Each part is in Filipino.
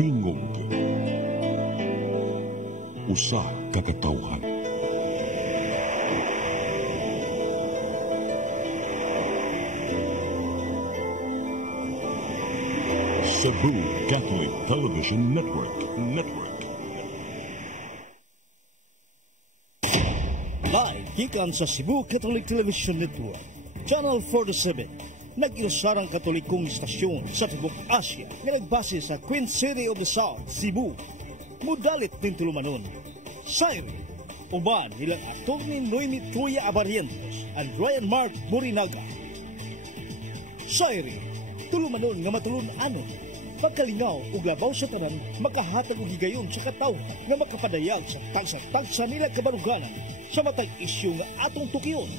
tingog. Usa ka katawhan. Cebu Catholic Television Network. Live gikan sa Cebu Catholic Television Network, Channel 47, nag-iusarang katolikong istasyon sa Tibok Asia na nagbase sa Queen City of the South, Cebu. Mudalit din tulumanon, Sairi, uban nilang aktor ni Noemi Troya Abarientos and Ryan Mark Morinaga. Sairi, tulumanon nga matulun-anon, pagkalingaw ug labaw sa tanan, makahatag og higayon sa katawhan nga makapadayag sa tagsa-tagsa nila kabaruganan sa matag isyu nga atong tukiyon.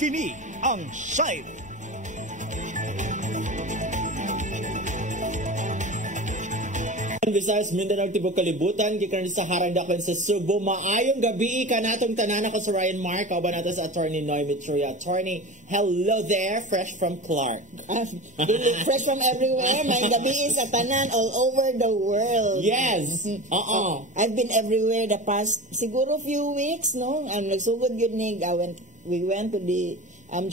Kini ang Sairi. Visayas, Mindanao, Tibok Kalibutan, gikan sa harang dakon sa Cebu. Maayong gabi ka natong tanan. Ako sa Ryan Mark, kauban natin sa Attorney Noemi Troya. Attorney, hello there, fresh from Clark. Fresh from everywhere. May gabi sa tanan all over the world. Yes. I've been everywhere the past siguro few weeks, no? Nagsugod yun we went to the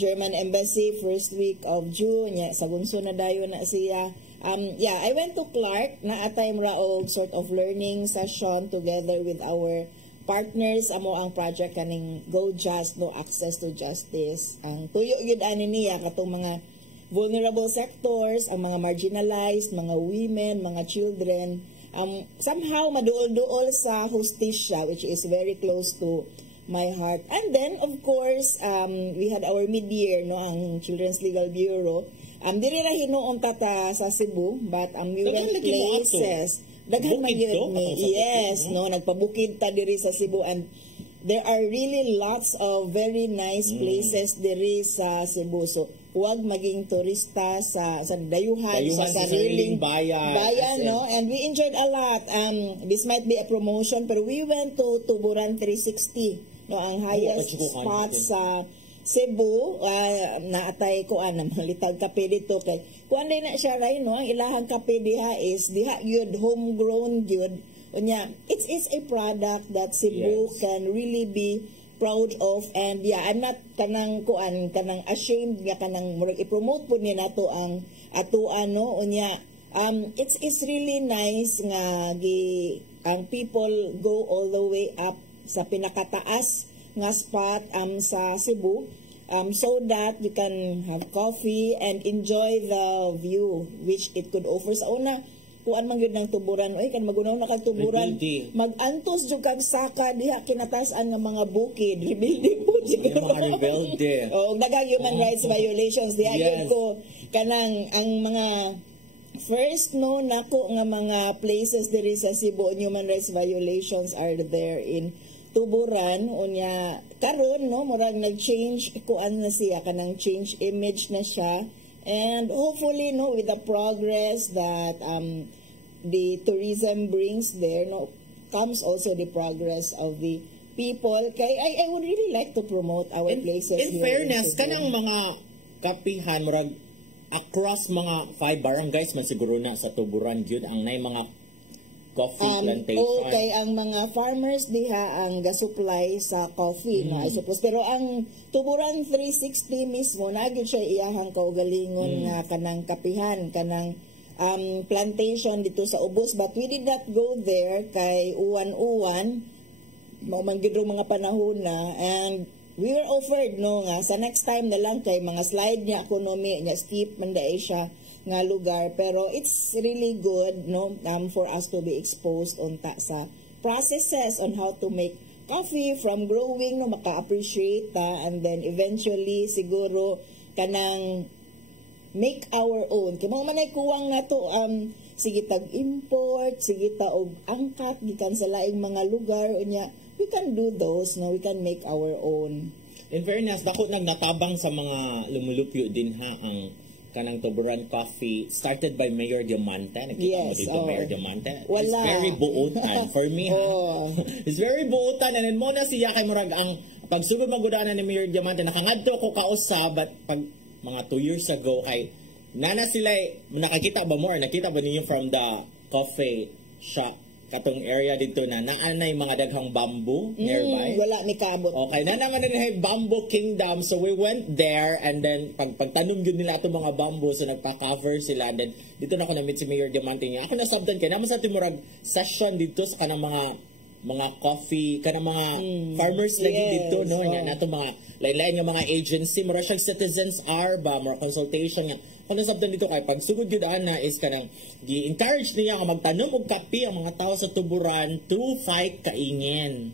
German embassy first week of June. Sa bunso na dayo na siya. I went to Clark na atay raog sort of learning session together with our partners amo ang project kaning Go Just, no Access to Justice. Ang tuyo gyud ani niya katong mga vulnerable sectors, ang mga marginalized, mga women, mga children, somehow maduol-duol sa hustisya, which is very close to my heart. And then of course, we had our mid-year, no, ang Children's Legal Bureau. Diri ra hinuon tata sa Cebu, but we went places. Daghan man gyud ni. Yes, no, nagpabukid ta diri sa Cebu, and there are really lots of very nice places diri sa Cebu. So, huwag maging turista sa dayuhan sa sariling bayan, no? And we enjoyed a lot. This might be a promotion, pero we went to Tuburan 360, no, ang highest spot sa Cebu. Naatay ko na malitag kape dito kay kuan din na siya ray, no, ang ilahang kape diha is diha gyud homegrown gyud unya. It's a product that Cebu can really be proud of, and I'm not kanang ashamed nga kanang murag i-promote pud ni nato ang atuan, no, unya. It's really nice nga ang people go all the way up sa pinakataas nga spot sa Cebu, so that you can have coffee and enjoy the view which it could offer. Sa una, kuan man gyud ng Tuburan, oy kan magunaw na kag Tuburan, mag-antos jud kag saka diha kinatasan nga mga bukid, rebuilding po siguro mga rebelde. Daghang human rights violations diha gyud ko kanang ang mga first, no, nako nga mga places diri sa Cebu human rights violations are there in Tuburan. Unya karon, no, murag nag-change kuan na siya, kanang change image na siya, and hopefully, no, with the progress that the tourism brings there, no, comes also the progress of the people. Kay I would really like to promote our places. In fairness, kanang mga kapihan murag across mga 5 barangays man siguro na sa Tuburan gyud ang nay mga coffee plantation. Okay, ang mga farmers diha ang gasupply sa coffee, no, I suppose. Pero ang Tuburan 360 mismo, nagyod siya iyahang kaugalingon nga kanang kapihan, kanang plantation dito sa ubos. But we did not go there kay uwan-uwan, manggid mga panahon na, and we were offered, no, nga sa next time na lang kay mga slide niya economy niya steep man daay siya nga lugar, pero it's really good, no, for us to be exposed on sa processes on how to make coffee from growing, no, maka-appreciate ta, and then eventually siguro kanang make our own. Kaya mga manay kuwang nga to, sige tag import, sige ta og angkat gikan sa laing mga lugar, unya we can do those, no, we can make our own. In fairness, dako nagnatabang sa mga lumulupyo din ha ang kanang Tuburan coffee, started by Mayor Diamante. Nakita mo dito, Mayor Diamante. It's very buutan for me. It's very buutan, and then mo na siya kay murag ang pagsugod magudana ni Mayor Diamante, nakangadto ko kausab, but pag mga 2 years ago kay nana sila nakakita ba more, nakita ba ninyo from the coffee siya katong area dito na naanay mga daghang bamboo nearby. Wala ni kabot. Okay, na naman na bamboo kingdom. So we went there and then pagtanom yun nila itong mga bamboo, so nagpa-cover sila, and then dito na ako na-meet si Mayor Diamante niya. Ako nasabdan kaya naman sa timurag session dito sa kanang mga coffee, kanang mga farmers lagi dito, no? Nga nato mga lain-lain nga mga agency, mura siyang citizens are ba, mga consultation nga. Kung nasabdan dito kay pagsugod yun na is kanang gi-encourage niya nga magtanom og kape ang mga tao sa tuburan to fight kaingin.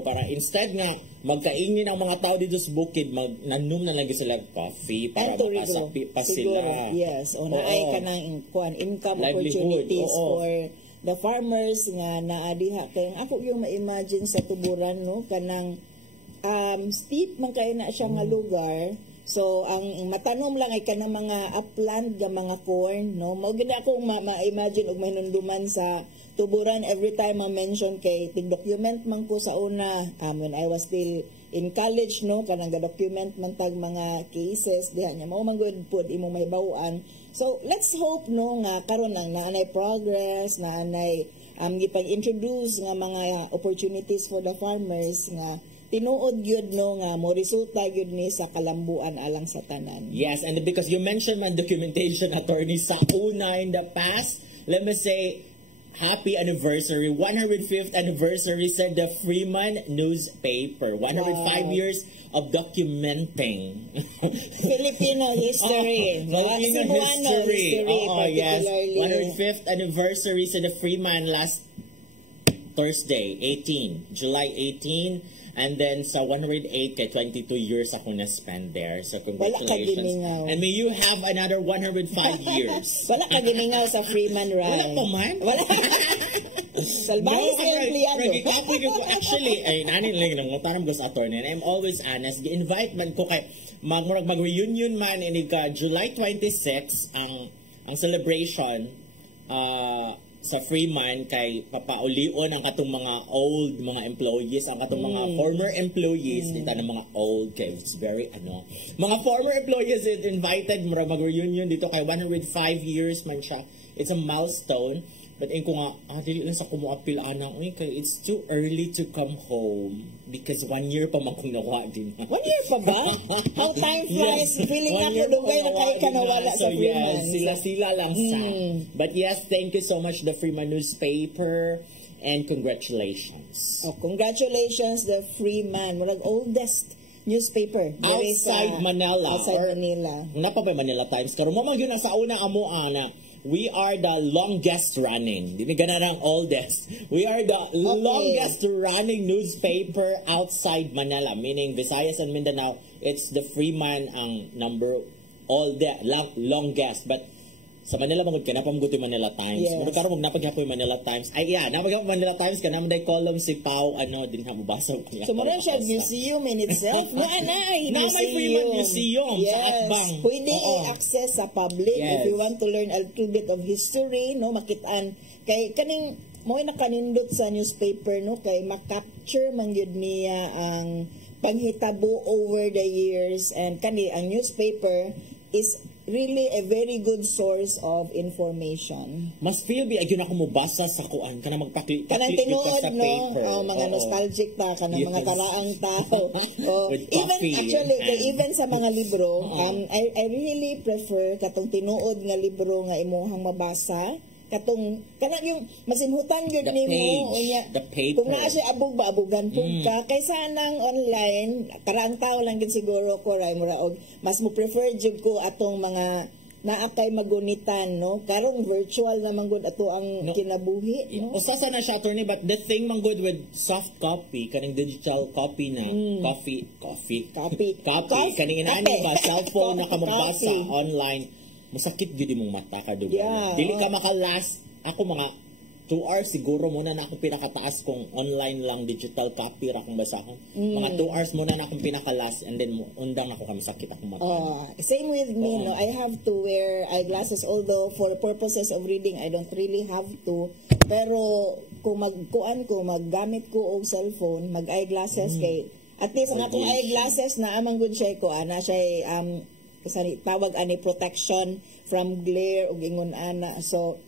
Para instead nga magkaingin ang mga tao dito sa bukid, magnanom na lang sila coffee para makasapi pa sila. Yes, o naay kanang income opportunities for the farmers nga naadiha. Kaya ako yung ma-imagine sa tuburan, no, kanang steep man kayo na siya nga lugar. So, ang matanom lang ay kanang mga upland nga mga corn, no? Mao gid ako ma-imagine og mahinumduman sa tuburan every time ma-mention kay tig-document man ko sa una when I was still in college, no, kanang ga-document man tag mga cases diha nya mao man gud pud imong mahibaw-an. So, let's hope, no, nga karon nang naanay progress, naanay gipag-introduce nga mga opportunities for the farmers nga tinuod gyud, no, nga mo resulta gyud ni sa kalambuan alang sa tanan. Yes, and because you mentioned man documentation attorney sa una in the past, let me say happy anniversary, 105th anniversary sa the Freeman newspaper. 105 years of documenting Filipino history. Filipino history. Yes. 105th anniversary sa the Freeman last Thursday, July 18. And then sa 108 kay 22 years ako na-spend there. So congratulations. And may you have another 105 years. Wala ka giningaw sa Freeman Ride. Wala pa man. Wala. Salbahe sa empleyado. Actually, ay nanin lang nang tanong ko sa attorney. And I'm always honest. Gi-invite man ko kay mag-reunion man ini ka July 26 ang celebration sa Freeman kay papaulion ang katong mga old mga employees, ang katong mga former employees, dito na mga old kay it's very mga former employees invited mag-reunion dito kay 105 years man siya. It's a milestone. But ko nga, dili lang sa kumuapil anang, kay it's too early to come home because 1 year pa man kung nawa din. 1 year pa ba? How time flies. Feeling ako dugay na kayo ka nawala sa Freeman. Sila lang sa. But yes, thank you so much the Freeman newspaper and congratulations. Congratulations the Freeman. Murag oldest newspaper. Outside Manila. Outside Manila. Napa ba Manila Times? Karon mo man yun sa una amo ana. We are the longest running. Di mi gana ng oldest. We are the longest running newspaper outside Manila, meaning Visayas and Mindanao. It's the Freeman ang longest. But sa Manila magud kana pamugod yung Manila Times. Pero karon napagyapo yung Manila Times. Ay napagyapo Manila Times kana man day column si Pau din ha mubasa ko. So mo siya museum in itself. Na may Freeman Museum sa Atbang. Pwede i-access sa public if you want to learn a little bit of history, no, makitaan kay kaning mo nakanindot sa newspaper, no, kay makapture man gyud niya ang panghitabo over the years, and kani ang newspaper is really a very good source of information. Mas feel bi agyon ako mobasa sa kuan kana magpaklik kanang tinuod sa no paper. Mga nostalgic pa kanang mga karaang tao. Even sa mga libro, I really prefer katong tinuod nga libro nga imuhang mabasa. Katong kana yung masinhutan gyud nimo unya kung naa siya abugan pud ka kaysa nang online karang tao lang gid siguro ko ray mura og mas mo prefer jud ko atong mga naakay magunitan, no, karong virtual naman gud ato ang kinabuhi, no. Usa na siya attorney, but the thing man good with soft copy kaning digital copy na copy kaning inani ba cellphone na ka magbasa online masakit gid imong mata ka dugo. Dili ka makalas. Ako mga 2 hours siguro muna na akong pinakataas kung online lang digital copy ra kung basahon. Mga 2 hours muna na akong pinakalas and then undang ako kami sakit akong mata. Same with me, no. I have to wear eyeglasses although for purposes of reading I don't really have to. Pero kung maggamit ko og cellphone, mag-eyeglasses kay at least ang akong eyeglasses na amang good siya ko ana siya tawag ani protection from glare ug ingon ana. So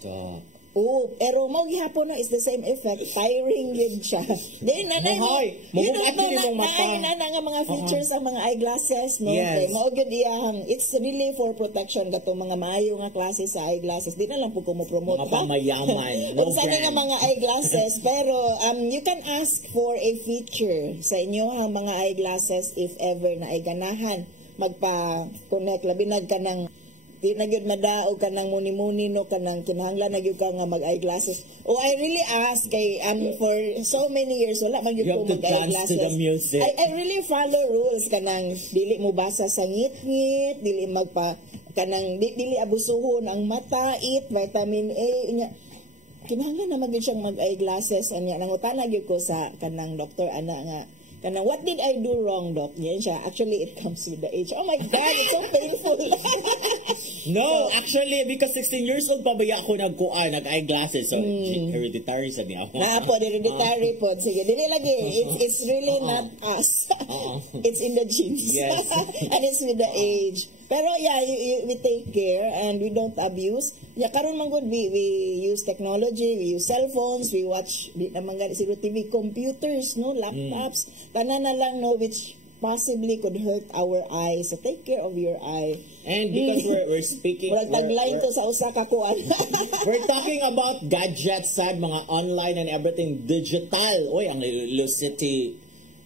Oh, pero mao gihapon na is the same effect. Tiring yun siya. Then, Mahay, you don't mabugat know yun yung mata. na nga mga features ang mga eyeglasses, no? Yes. Kay mao gyud iyang, it's really for protection katong mga maayo nga klase sa eyeglasses. Di na lang po ko mo promote. Mga pamayaman. No Kung saan nga brand. mga eyeglasses, pero you can ask for a feature sa inyo ang mga eyeglasses if ever na ay ganahan magpa-connect labi ka ng di na gyud madaog ka ng muni-muni no kanang kinahanglan na gyud ka nga mag eyeglasses. Oh, I really ask kay for so many years wala man gyud ko mag eyeglasses. I really follow rules kanang dili mo basa sa ngit-ngit, dili magpa kanang dili abusuhon ang mata, eat vitamin A nya. Kinahanglan na magyud siyang mag eyeglasses anya nangutana gyud ko sa kanang doktor ana nga kanang what did I do wrong, doc? Yan siya. Actually, it comes with the age. Oh my God, it's so painful. No, actually, because 16 years old pa ba ako nag-eyeglasses. So, hereditary sabi ako. Po, hereditary po. Sige, dili lagi. It's really not us. It's in the genes. Yes. And it's with the age. Pero yeah, we take care and we don't abuse. Yeah, karon man gud we use technology, we use cell phones, we watch naman siguro TV, computers, no, laptops. Tanan na lang no which possibly could hurt our eyes. So take care of your eye. And because we're speaking, tagline to sa usa ka kuan. We're talking about gadgets, sad, mga online and everything digital. Oy, ang City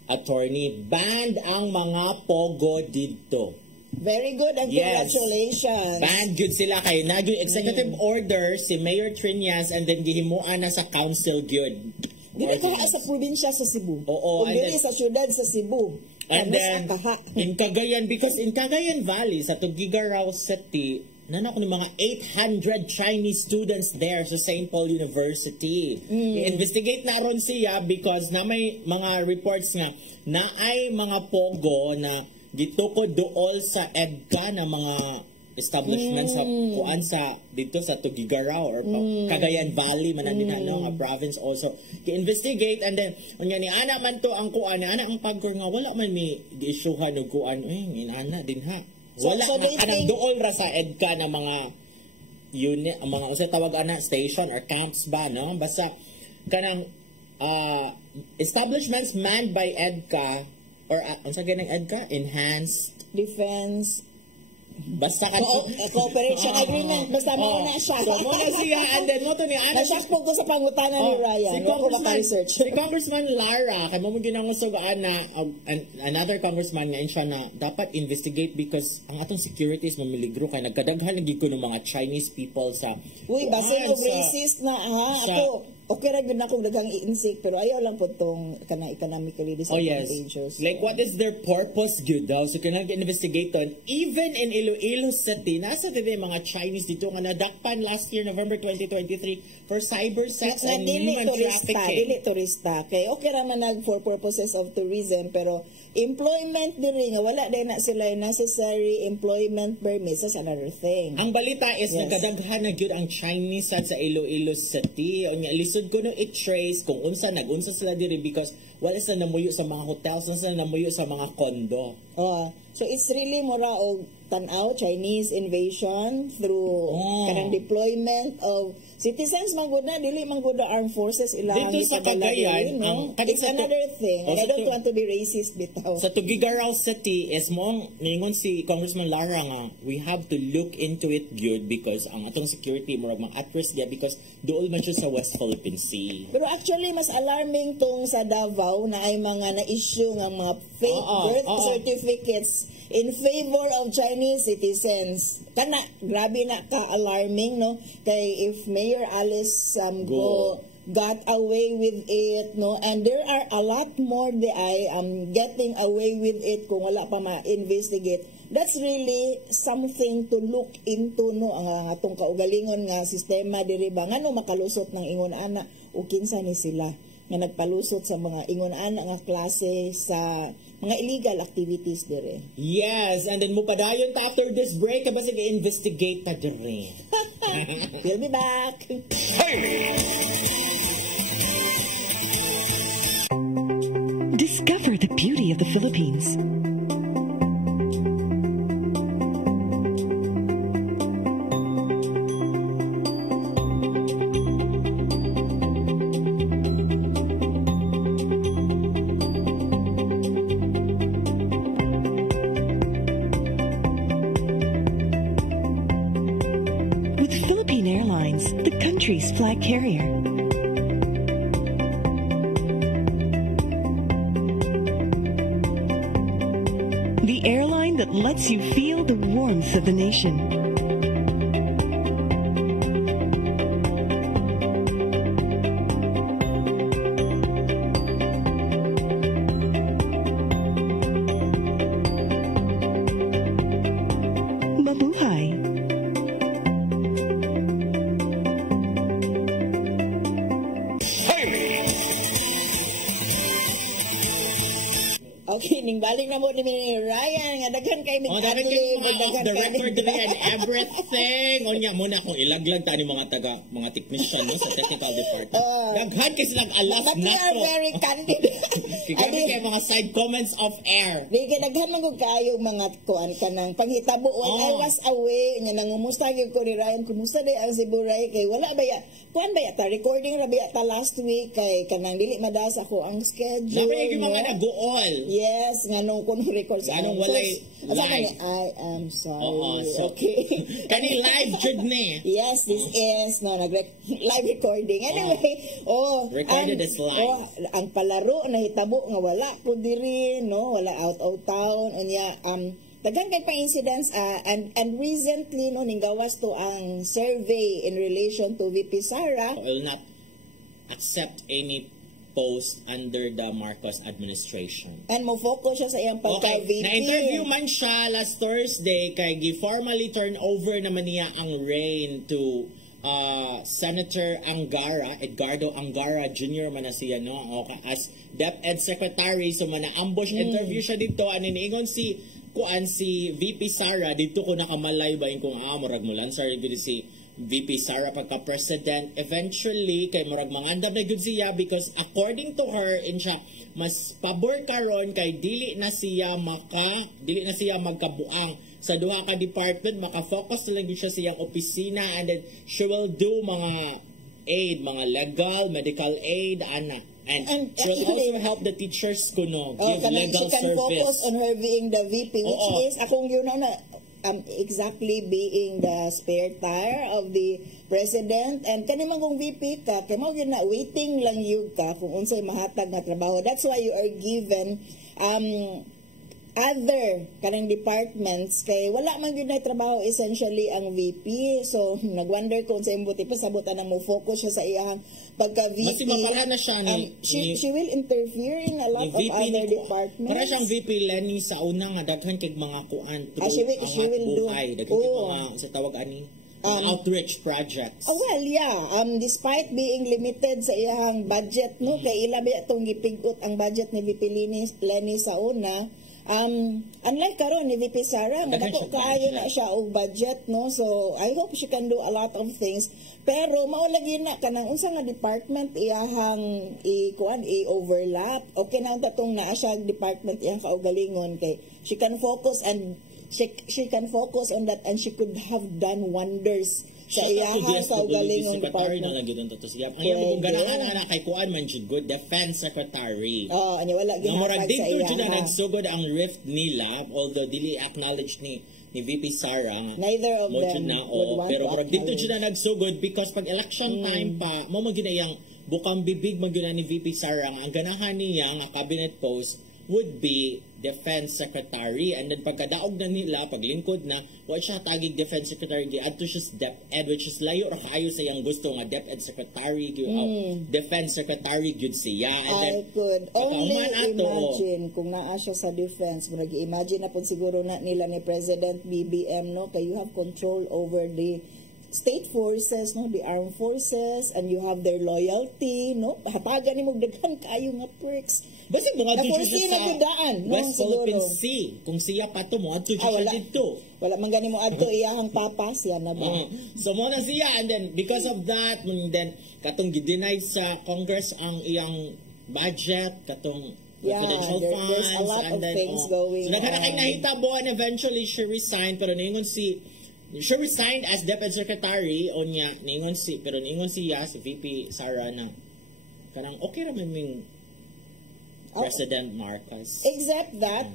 attorney banned ang mga pogo dito. Very good and congratulations. Banned yun sila kay nagyo executive order si Mayor Trinas and then gihimuan na sa council gyud. Dili ka sa probinsya sa Cebu. Oo, and dili sa syudad sa Cebu. And then in Cagayan, because in Cagayan Valley sa Tugigaraw City nanak ni mga 800 Chinese students there sa St. Paul University. I-investigate na ron siya because na may mga reports nga na ay mga pogo na gitukod dool sa EDCA na mga establishment sa kuan sa dito sa Tugigaraw or Cagayan Valley man din nga province also i-investigate and then unya ni ana man to ang kuan ni ana ang pagkor nga wala man mi gi-issuehan og kuan inana din ha wala so na kanang dool ra sa EDCA na mga unit mga usa tawag ana station or camps ba no basta kanang establishments manned by EDCA or unsa ganang EDCA enhanced defense basta cooperation agreement basta mo na siya. So mo na siya and then mo to ni ana nasakpog ko sa pangutana ni Ryan. Si Congressman Lara kay mo ginangusog ana another congressman nga siya na dapat investigate because ang atong securities mamiligro kay nagkadaghan lagi ko ng mga Chinese people sa basin og racist na ako okay ra gyud nako daghang insect pero ayaw lang po tong kana economically disadvantageous. Like what is their purpose gyud daw so kinahanglan investigate on even in Iloilo City nasa dili mga Chinese dito nga nadakpan last year November 2023 for cyber sex and human trafficking. Dili turista kay okay ra man nag for purposes of tourism pero employment diri nga wala din na sila necessary employment permits is another thing. Ang balita is nagkadaghan na gyud ang Chinese sa Iloilo City unya lisod ko no i-trace kung unsa sila diri because wala sila namuyo sa mga hotels sila namuyo sa mga condo. So it's really mura og tan-aw Chinese invasion through kanang deployment of citizens manggod na dili manggod armed forces ilang dito sa Cagayan it's another thing and I don't want to be racist bitaw. Sa Tugigaraw City is mo ningon si Congressman Lara nga we have to look into it good because ang atong security murag mga at risk dia because duol man siya sa West Philippine Sea. Pero actually mas alarming tong sa Davao na ay mga na-issue nga mga fake birth certificates in favor of Chinese citizens. Kana grabe na ka-alarming no kay if Mayor Alice Go got away with it no and there are a lot more getting away with it kung wala pa ma-investigate. That's really something to look into no ang atong kaugalingon nga sistema diri ba ngano makalusot ng ingon ana o kinsa ni sila nga nagpalusot sa mga ingon ana nga klase sa mga illegal activities dire. Yes, and then mo padayon ta after this break kasi i-investigate ta dire. We'll be back. Discover the beauty of the Philippines. country's flag carrier. The airline that lets you feel the warmth of the nation. Balik na mo ni Ryan nga daghan kay dapat kayo mga off the record today and everything. O niya muna akong ilaglag ta ni mga technician no, sa technical department. Daghan kasi silang alas na ko. Very candid. Kaya kay mga side comments off air. Di kay daghan man gud kaayo mga kuan kanang panghitabo. I was away nya nangumusta gyud ko ni Ryan. Kumusta day ang Cebu Ray kay wala ba ya kuan ba ya ta recording ra ba ya ta last week kay kanang dili madas ako ang schedule. Dapat yung mga naguol. Yes, nganong kun record sa anong walay live. I am sorry. Okay. Kani live jud ni. Yes, this is live recording. Anyway, recorded is live. Ang palaro nahitabo nga wala ko diri no, wala out of town unya daghan kay pa incidents and recently no ninggawas to ang survey in relation to VP Sara. I will not accept any post under the Marcos administration. And mo focus siya sa iyang pagka-VP. Na-interview man siya last Thursday kay gi-formally turn over naman niya ang reign to Senator Angara, Edgardo Angara Jr. man na siya no, as DepEd Secretary. So mana-ambush interview siya dito. Aniingon si VP Sara dito ko nakamalay ba kung murag mo lansar gud si VP Sara pagka-president. Eventually, kay murag mangandam na gud siya because according to her, siya, mas pabor karon kay dili na siya magkabuang sa duha ka department, maka-focus na lang siya sa iyang opisina and then she will do mga aid, mga legal, medical aid, and she will also help the teachers kuno give legal she can service. Focus on her being the VP, which is akong yun na exactly being the spare tire of the president and kanimang kung VP ka kay mao gyud na waiting lang yun ka kung unsay mahatag na trabaho. That's why you are given other kanang departments kay wala man gyud na trabaho essentially ang VP. So nagwonder ko unsa imong pasabot anang mo focus siya sa iyang pagka-VP. Kasi mapara na siya she will interfere in a lot of other departments. Para siyang VP Lenny sa una nga daghan kay mga kuan she will do mga sa tawag ani outreach projects. Well, yeah. Despite being limited sa iyang budget, no, kay ilabi itong gipigot ang budget ni VP Lenny sa una. Unlike karon ni VP Sara, madako kaayo na siya og budget, no. So I hope she can do a lot of things. Pero maulagi na kanang unsa nga department iyahang i-overlap. Okay na tatong naa siya department iyang kaugalingon kay she can focus and she can focus on that and she could have done wonders sa iyahang kaugalingon department. Na lagi dito siya. Ang iyang kung ganahan na kay kuan man jud good defense secretary. Ani wala ginhatag sa iya. Dito na nagsugod ang rift nila although dili acknowledge ni VP Sara. Neither of them pero murag dito siya na nagsugod because pag election time pa mo maginayang bukang bibig magyud ni VP Sara ang ganahan niya nga cabinet post would be Defense Secretary and then pagkadaog na nila paglingkod na wa siya tagig Defense Secretary adto siya DepEd which is layo ra kaayo sa iyang gusto nga DepEd Secretary Defense Secretary gyud siya and then I could only imagine kung naa siya sa defense murag imagine na pud siguro na nila ni President BBM no kay you have control over the state forces, no, the armed forces, and you have their loyalty, no, hatagan ni mo daghan kaayo nga perks. Basta mga dito sa West Philippine Sea, kung siya pa to mo adto siya dito. Wala man gani mo adto iyahang papas yan na ba. So mo na siya and then because of that, then katong gideny sa Congress ang iyang budget, katong confidential funds, there's a lot of things going on. So naghanakay nahitabo and eventually she resigned pero ningon she resigned as DepEd Secretary o niya, ningon siya si VP Sara na kanang okay ra ming President Marcos. Except that,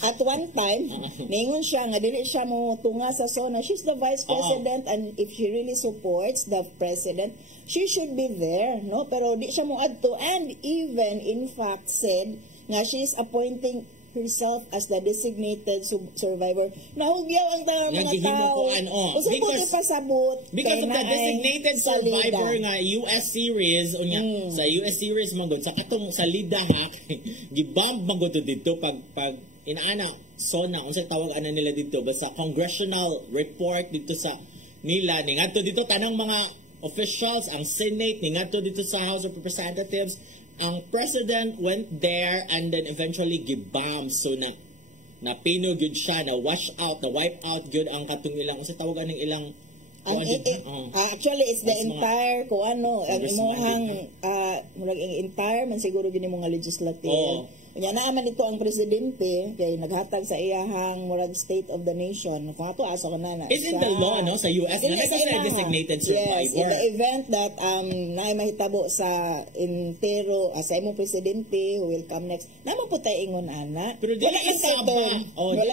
at one time, ningon siya nga dili siya mo tunga sa SONA. She's the vice president and if she really supports the president, she should be there, no? Pero di siya mo adto and even in fact said nga she's appointing herself as the designated survivor. Nahugyaw ang mga tao. Usapot ipasabot. Because of the designated survivor nga US series, sa US series magod, sa katong salida ha, gibamb magod dito pag inaana, SONA, unsay tawag ana nila dito, basta congressional report dito sa nila, ningadto dito tanang mga officials, ang Senate, ningadto dito sa House of Representatives, ang president went there and then eventually gibam, so na pino gyud siya, na wash out, na wipe out gyud ang katong ilang sa tawagan ng ilang actually it's the entire ang imuhang murag entire man siguro gini mga legislative. Nya naaman ito ang presidente kay naghatag sa iyahang murag state of the nation. Kung ato asa ko na is in the law no sa US na nagkasala designated survivor. Yes, in the event that naay mahitabo sa intero sa imong presidente who will come next. Namo po tay ingon ana. Pero wala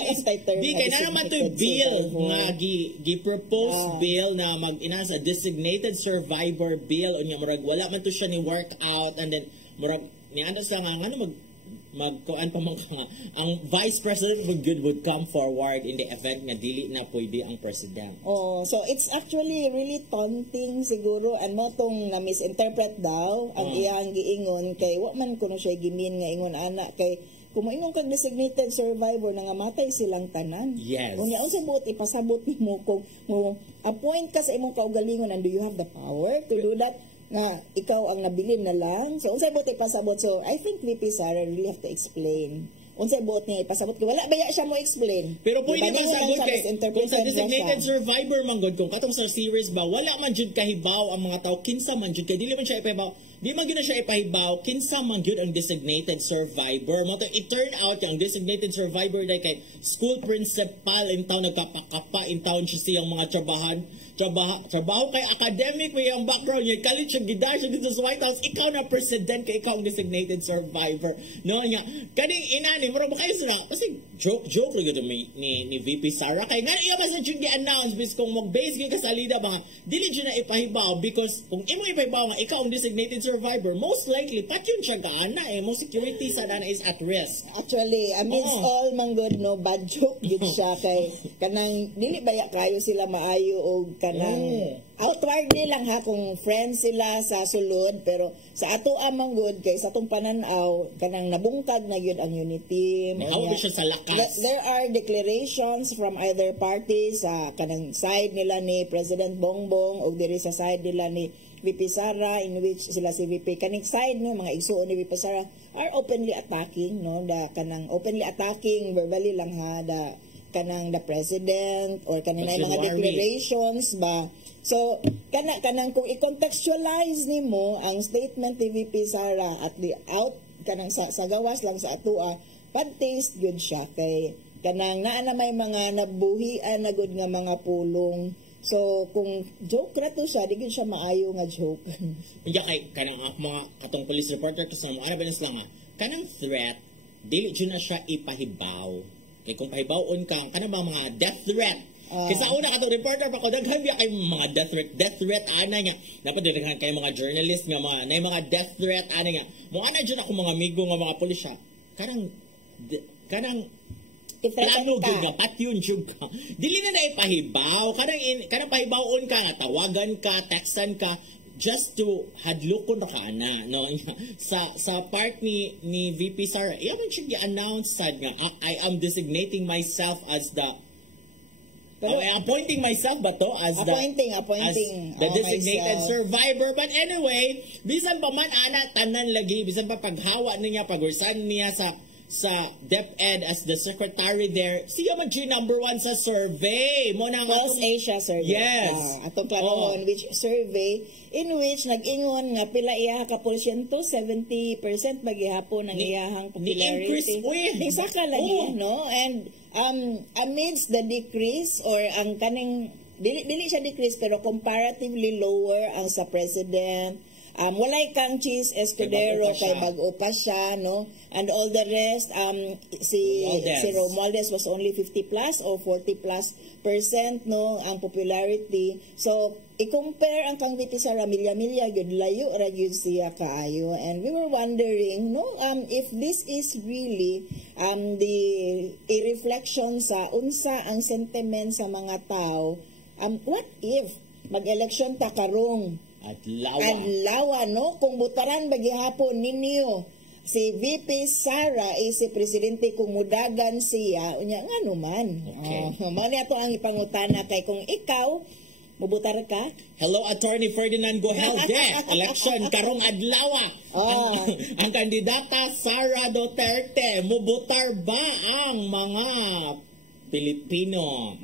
ang title. Di kay na naman to bill nga gi-propose bill na mag-ina sa designated survivor bill unya murag wala man to siya ni work out and then murag ni ano sa nga ano magkuan pa man nga ang vice president would come forward in the event nga dili na pwede ang president. So it's actually really taunting siguro and mo tong na misinterpret daw ang iyang giingon kay wa man kuno siya gimin nga ingon ana kay kung moingon kag designated survivor nga matay silang tanan. Yes. Unya unsa buot ipasabot nimo kung mo appoint ka sa imong kaugalingon and do you have the power to do that? Nga ikaw ang nabilin na lang. So, unsay buot ipasabot. So, I think VP Sara really have to explain. Unsay buot niya ipasabot. Wala ba siya mo explain? Pero pwede man sagot kay kung sa designated survivor manggod, kung katong sa series ba, wala man jud kahibaw ang mga tao, kinsa man jud kay dili man siya ipahibaw. Di man gyud na siya ipahibaw, kinsa man gyud ang designated survivor. Mo to i-turn out yung designated survivor dai kay school principal in town nagkapakapa in town siya siyang mga trabaho kay academic may ang background niya college siya gidar siya dito sa White House, ikaw na president kay ikaw ang designated survivor no nya kaning inani mura ba kayo sila kasi joke lang ito ni VP Sara kay nga iya ba sa jud gi-announce bis kung mag-base gyud ka sa salida ba dili jud na ipahibaw because kung imo ipahibaw nga ikaw ang designated survivor most likely patyon siya gaana mo security sa dana is at risk actually amidst all manggod no bad joke gid siya kay kanang dili baya kayo sila maayo og kanang outwardly lang ha kung friends sila sa sulod pero sa ato amang good kay sa atong pananaw kanang nabungkag na gyud ang unity siya sa lakas. There are declarations from either party sa kanang side nila ni President Bongbong o diri sa side nila ni VP Sara in which sila si VP kaning side no mga igsuon ni VP Sara are openly attacking no kanang openly attacking verbally lang ha kanang the president or kanang mga declarations ba. So kanang kung i-contextualize nimo ang statement ni VP Sara at the out kanang sa gawas lang sa atua bad taste good siya kay kanang naa na may mga nabuhian na good nga mga pulong. So kung joke ra to siya di gyud siya maayo nga joke. Unya kay kanang mga katong police reporter kasi mo ana ba lang nga kanang threat dili jud na siya ipahibaw. Kay kung pahibawon ka kanang mga death threat kasi una katong reporter pa ko daghan biya kay mga death threat ana nga dapat daghan kay mga journalist nga mga death threat ana nga mo ana jud ako mga amigo nga mga pulisya kanang plano gyud nga patyon jud ka dili na ipahibaw kanang pahibawon ka nga tawagan ka textan ka just to hadlokon ra ka na no sa part ni VP Sara iya man siya gi-announce sad nga I am designating myself as the appointing myself ba to as appointing as the designated survivor but anyway bisan pa man ana tanan lagi bisan pa paghawa niya pag-resign niya sa DepEd as the secretary there siya man G number 1 sa survey mo nang Pulse Asia survey yes atong karon which survey in which nag-ingon nga pila iya ka porsyento 70% bagihapon ang iyahang popularity ni saka lagi no and amidst the decrease or ang kaning dili siya decrease pero comparatively lower ang sa president walay kang Cheese Escudero kay bag-o pa siya, no? And all the rest, si Romualdez was only 50 plus or 40 plus %, no, ang popularity. So, i-compare ang kang VP Sara, milya-milya, yun, layo, ragyod siya kaayo. And we were wondering, no, if this is really a reflection sa unsa ang sentiment sa mga tao, what if mag-election ta karong adlaw, no, kung butaran bagihapon ninyo si VP Sara si presidente, kung mudagan siya unya nga naman. Mao ato ang ipangutana kay kung ikaw mubutar ka. Hello, Attorney Ferdinand Gohelge. Election karong adlaw. Ang kandidata Sara Duterte, mubutar ba ang mga Pilipino?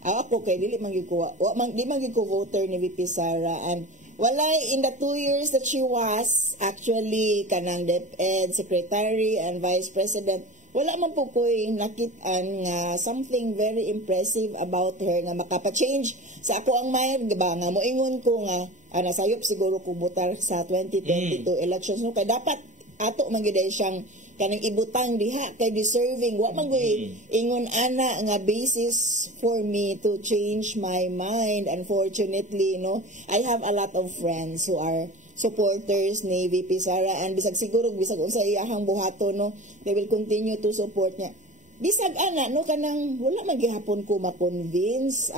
Ako kay dili man gyud ko di man gyud ko voter ni VP Sara, and walay in the 2 years that she was actually kanang DepEd Secretary and Vice President, wala man po ko'y nakit-an nga something very impressive about her nga makapa-change sa ako ang mind, ba nga moingon ko nga nasayop siguro ko butar sa 2022 elections, no, kay dapat ato man gyud siyang kanang ibutang diha kay deserving, wa man gyud ingon ana nga basis for me to change my mind. Unfortunately, no, I have a lot of friends who are supporters ni VP Sara, and bisag siguro bisag unsa iyahang buhato, no, they will continue to support niya. Bisag ana, no, kanang wala man gihapon ko ma-convince.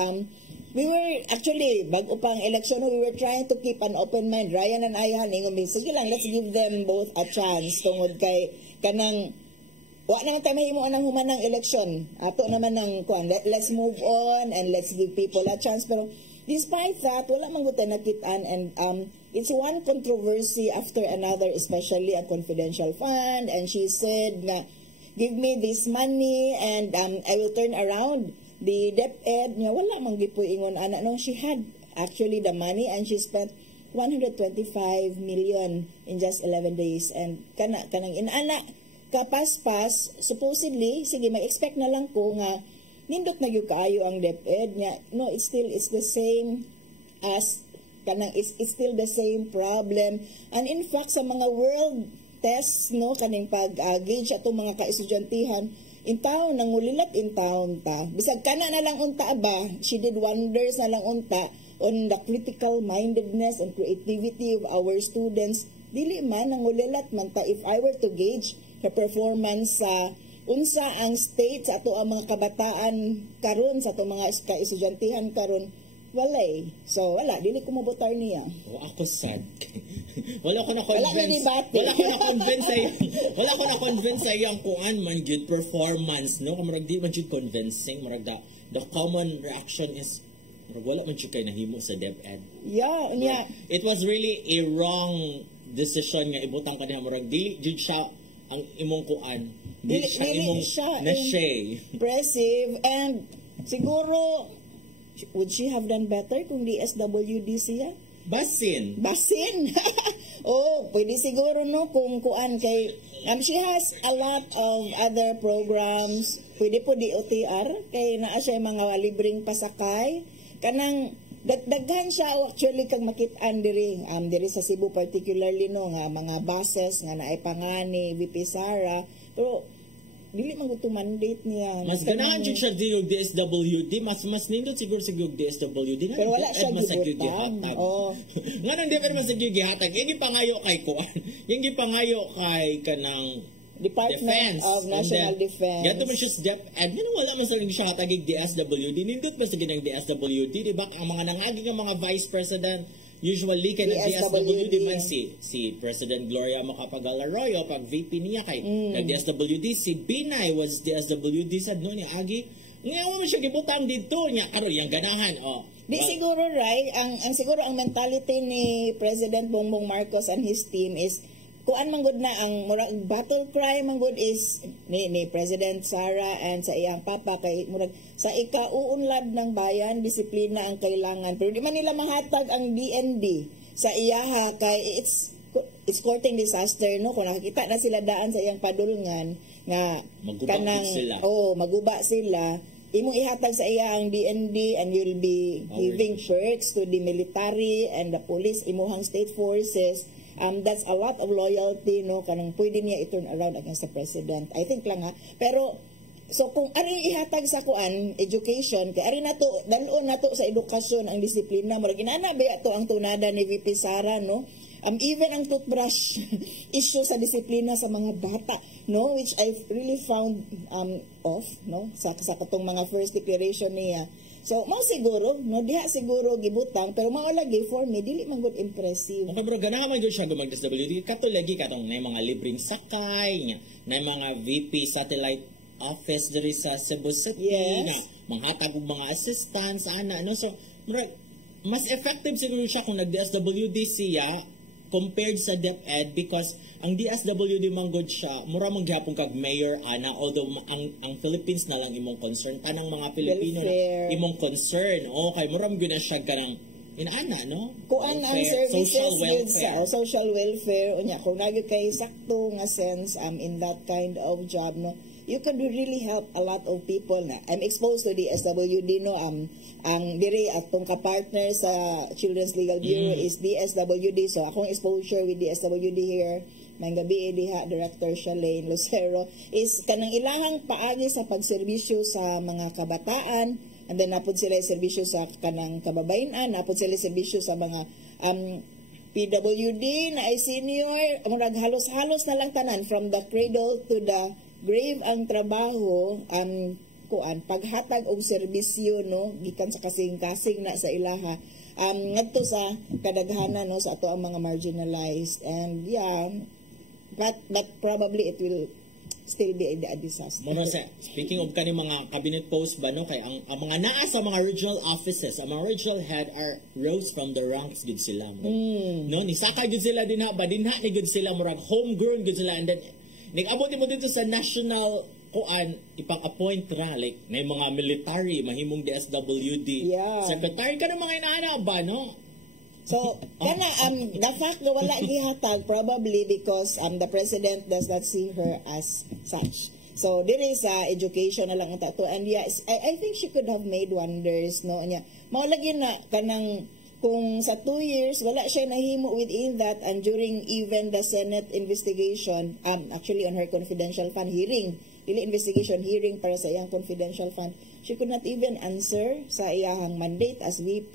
We were actually bago pang election, we were trying to keep an open mind. Ryan and I ingon, sige lang, let's give them both a chance tungod kay kanang wa naman tayo mahimo anang humanang election. Ato naman ng kuan, let's move on and let's give people a chance. Pero despite that, wala man gud nakit-an, and it's one controversy after another, especially a confidential fund, and she said na give me this money and I will turn around the DepEd niya. Wala man gid po ingon ana, no, she had actually the money and she spent 125 million in just 11 days, and kanang inana kapaspas supposedly, sige mag-expect na lang ko nga nindot na gyud kaayo ang DepEd niya. No, it's the same as kanang it's still the same problem, and in fact sa mga world tests, no, kaning pag-gauge atong mga kaestudyantihan in town, nangulilat in town ta, bisag kana na lang unta ba, she did wonders na lang unta on the critical mindedness and creativity of our students. Dili man nangulilat man ta if I were to gauge her performance sa unsa ang state sa ato ang mga kabataan karon, sa ato mga estudyantihan karon, walay. So wala, dili ko mabotar niya. Ako sad. Wala ko na convince. Wala ko na convince sa iyang kuan man gyud performance, no? Kamurag di man gyud convincing, murag the common reaction is wala man siya kay nahimo sa DepEd. Yeah, yeah. It was really a wrong decision nga ibutang ka niya, murag dili jud siya ang imong kuan. Dili siya na siya impressive, and siguro would she have done better kung DSWD siya? Basin. Oh, pwede siguro, no, kung kuan kay she has a lot of other programs. Pwede po DOTR kay naa siya mga libreng pasakay. Kanang daghan siya actually kang makit-an diri sa Cebu, particularly, no, nga mga buses nga naay pangani VP Sara, pero dili man gusto mandate niya. Mas ganahan jud siya yung DSWD, mas nindot siguro yung DSWD. Pero wala siya gibutang. Nga nang di pa naman sa gihatag. Yung gipangayo kay kuan. Yung gipangayo kay kanang Department of National Defense. Yato man siya sa DepEd. Wala man sa rin siya hatagig DSWD. Nindot ba sa ginang DSWD? Diba ang mga nangaging ang mga Vice President, usually kay DSWD man si President Gloria Macapagal Arroyo, pag VP niya kay DSWD, si Binay was DSWD sad no ni Agi. Ngayon mo siya gibutang dito niya karon yang ganahan. Di siguro right, ang siguro ang mentality ni President Bongbong Marcos and his team is kuan man gud na ang murag battle cry man gud is ni President Sara and sa iyang papa kay murag sa ikauunlad ng bayan, disiplina ang kailangan, pero di man nila mahatag ang DND sa iyaha kay it's courting disaster, no, kung nakikita na sila daan sa iyang padulngan nga maguba sila. Maguba sila. imong ihatag sa iya ang DND and you'll be giving perks to the military and the police, imuhang state forces. That's a lot of loyalty, no, kanang pwede niya i-turn around against the president. I think lang ha. Pero so kung ari ihatag sa kuan education, kay ari nato dalon nato sa edukasyon ang disiplina, murag inana ba to ang tunada ni VP Sara, no? Even ang toothbrush issue sa disiplina sa mga bata, no, which I really found off, no, sa katong mga first declaration niya. So mao siguro, no, diha siguro gibutang, pero mao lagi for me dili man gud impressive. Okay, bro, ganahan man gyud siya gumag SWD kato lagi katong na mga libreng sakay, na mga VP satellite office diri sa Cebu City, yes, na manghatag og mga assistants ana, no. So mas effective siguro siya kung nag-DSWD siya compared sa DepEd, because ang DSWD manggod siya mura man gyapon kag mayor ana, although ang Philippines na lang imong concern, tanang mga Pilipino na imong concern. Okay, mura man gyud na siya kanang inaana, no, kuan ang services yun sa social welfare unya kung nagyud kay sakto nga sense in that kind of job, no, you could really help a lot of people. Na I'm exposed to the SWD, no, ang diri atong ka-partner sa Children's Legal Bureau is DSWD, so akong exposure with DSWD here may gabi diha Director Shalane Lucero is kanang ilahang paagi sa pagserbisyo sa mga kabataan, and then napud sila serbisyo sa kanang kababayenan, napud sila serbisyo sa mga PWD na ay senior, murag halos-halos na lang tanan from the cradle to the grave ang trabaho, kuan paghatag og serbisyo, no, gikan sa kasing-kasing na sa ilaha ngadto sa kadaghanan, no, sa ato ang mga marginalized. And yeah, but probably it will still be a disaster. Mono sa speaking of kani mga cabinet post ba, no, kay ang mga naa sa mga regional offices, ang mga regional head are rose from the ranks gud sila, no, ni saka gud sila dinha ni gud sila murag homegrown gud sila, and then nag-abot mo dito sa national kuan ipang-appoint ra, like may mga military mahimong DSWD secretary ka ng mga inaana ba, no? So kana the fact na wala gihatag probably because the president does not see her as such. So there is education na lang ang tato, and yes, I think she could have made wonders, no, nya mao lagi na kanang kung sa 2 years wala siya nahimo within that, and during even the Senate investigation, actually on her confidential fund hearing, dili investigation, hearing para sa iyang confidential fund, she could not even answer sa iyahang mandate as VP,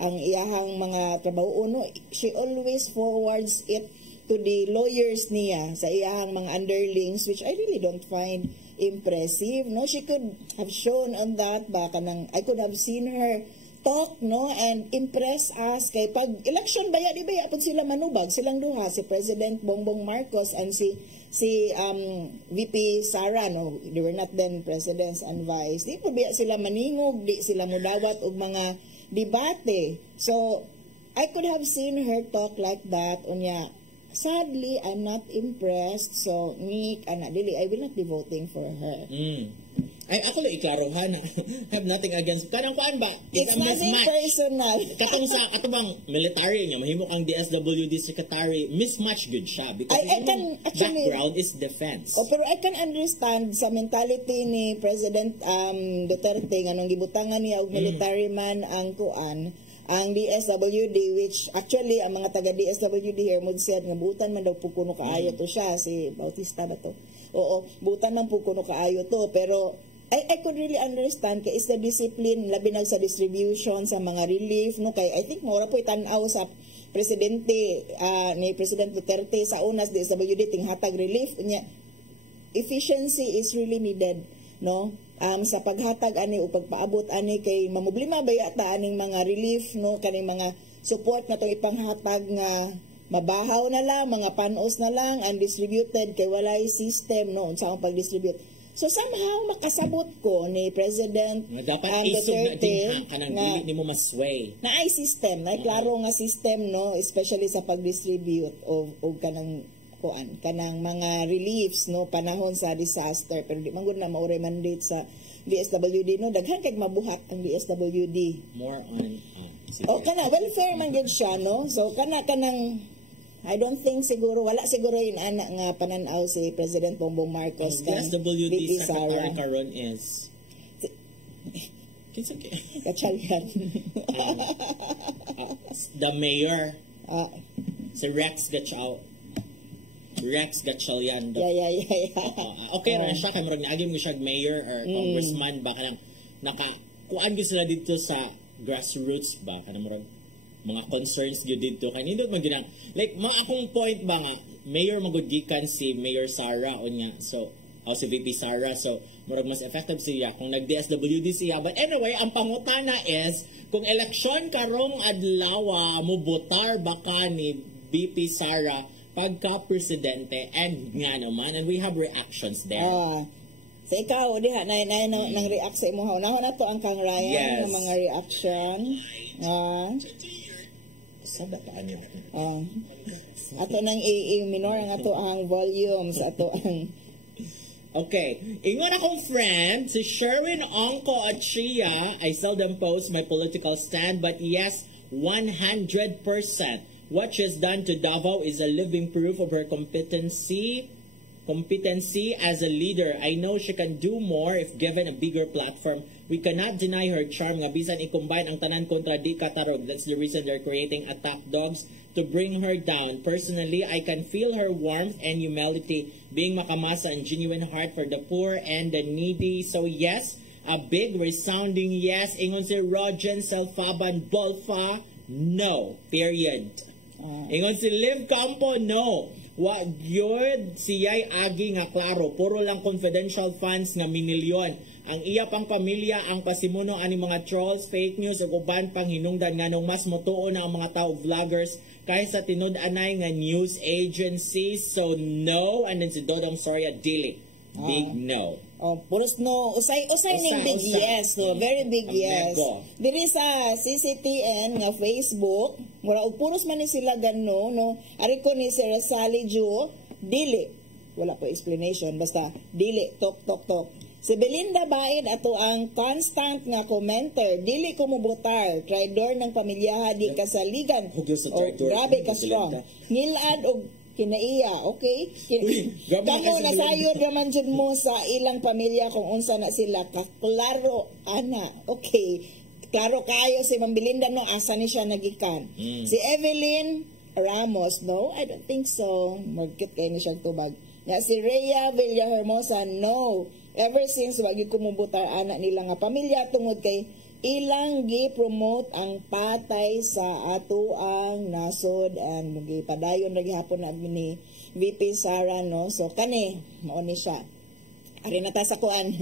ang iyahang mga trabaho, no, she always forwards it to the lawyers niya sa iyahang mga underlings, which I really don't find impressive, no. She could have shown on that ba kanang I could have seen her talk, no, and impress us kay pag election baya di baya pud sila manubag silang duha, si President Bongbong Marcos and si VP Sara, no, they were not then presidents and vice, di pud baya sila maningog, di sila mudawat og mga debate. So I could have seen her talk like that unya. Sadly, I'm not impressed. So, dili, I will not be voting for her. Ay, ako lang iklaro ha na have nothing against. Kanang kuan ba? It's nothing personal. Katong sa katubang military niya, mahimo kang DSWD secretary, mismatch good siya because I can actually, background is defense. Pero I can understand sa mentality ni President Duterte nganong gibutangan niya og military man ang kuan, ang DSWD, which actually ang mga taga DSWD here mo said nga butan man daw pukuno kaayo to siya, si Bautista na to. Oo, butan man pukuno kaayo to, pero I could really understand kay is the discipline labi na sa distribution sa mga relief, no, kay I think mura po tan-aw sa presidente ni President Duterte sa unas DSWD tinghatag relief nya. Efficiency is really needed, no, sa paghatag ani o pagpaabot ani kay mamoblema bayata aning mga relief, no, kaning mga support na to ipanghatag nga mabahaw na lang, mga panos na lang undistributed kay walay system, no, unsa ang pag-distribute. So somehow makasabot ko ni President Duterte kanang dili nimo masway na ay system, na klaro nga system, no, especially sa pag-distribute o kanang kuan kanang mga reliefs, no, panahon sa disaster. Pero di man gud na maure mandate sa DSWD, no, daghan kay mabuhat ang DSWD. More on kana welfare man gud siya, no. So kanang I don't think siguro wala siguro yun anak nga pananaw si President Bongbong Marcos kan DSWD secretary karon is Kinsa kay Gatchalian. the mayor Ah, si Rex Gatchalian. yeah. Okay ra siya kay murag naagim mo siya mayor or congressman ba kanang kuan gyud sila dito sa grassroots ba kanang murag mga concerns gyud dito kay nindot man gyud like akong point ba nga mayor magudgikan si Mayor Sara unya so si VP Sara so murag mas effective siya kung nag-DSWD siya. But anyway, ang pangutana is kung eleksyon karong adlaw mo botar baka ni VP Sara pagka-presidente and nga naman and we have reactions there. Sa ikaw, diha, nang react sa imo. Unahon na to ang kang Ryan ng mga reaction. Sada pa niya. Ato nang minor ang ato ang volumes, ato ang... Okay. Ingon akong friend, si Sherwin Onco at Shia, I seldom post my political stand, but yes, 100%. What she's done to Davao is a living proof of her competency as a leader. I know she can do more if given a bigger platform. We cannot deny her charm nga bisan i-combine ang tanan kontra di katarog. That's the reason they're creating attack dogs to bring her down. Personally, I can feel her warmth and humility, being makamasa and genuine heart for the poor and the needy. So yes, a big resounding yes. Ingon si Rogen Selfaban Bolfa, no. Period. Ingon si Liv Campo, no. Wa gyud siya'y agi nga klaro, puro lang confidential funds nga minilyon. Ang iya pang pamilya ang pasimuno ani mga trolls, fake news ug uban pang hinungdan nganong mas motuo na ang mga tao vloggers kaysa tinud-anay nga news agencies. So no, and then si Dodong Soria dili. Big no. Puros no. Usay ning big yes, no. Very big yes. Diri sa CCTN nga Facebook, mura og puros man ni sila ganno, no. Ari ko ni Sir Sally Jo, dili. Wala pa explanation, basta dili tok. Si Belinda Baid ato ang constant nga commenter, dili ko mobotar, traidor ng pamilyaha di kasaligan. Grabe ka strong. Ngilad og kinaiya, okay? Kamo nasayod raman jud mo sa ilang pamilya kung unsa na sila kaklaro ana. Okay. Klaro kayo si Ma'am Belinda no asa ni siya nagikan. Si Evelyn Ramos, no? I don't think so. Magkit kay ni siya tubag. Ya si Rhea Villahermosa, no. Ever since wagi kumubutar anak nila nga pamilya tungod kay ilang gi-promote ang patay sa ato ang nasod and padayon lagi hapon na ni VP Sara, no. So kani mao ni siya. Ari na ta sa kuan.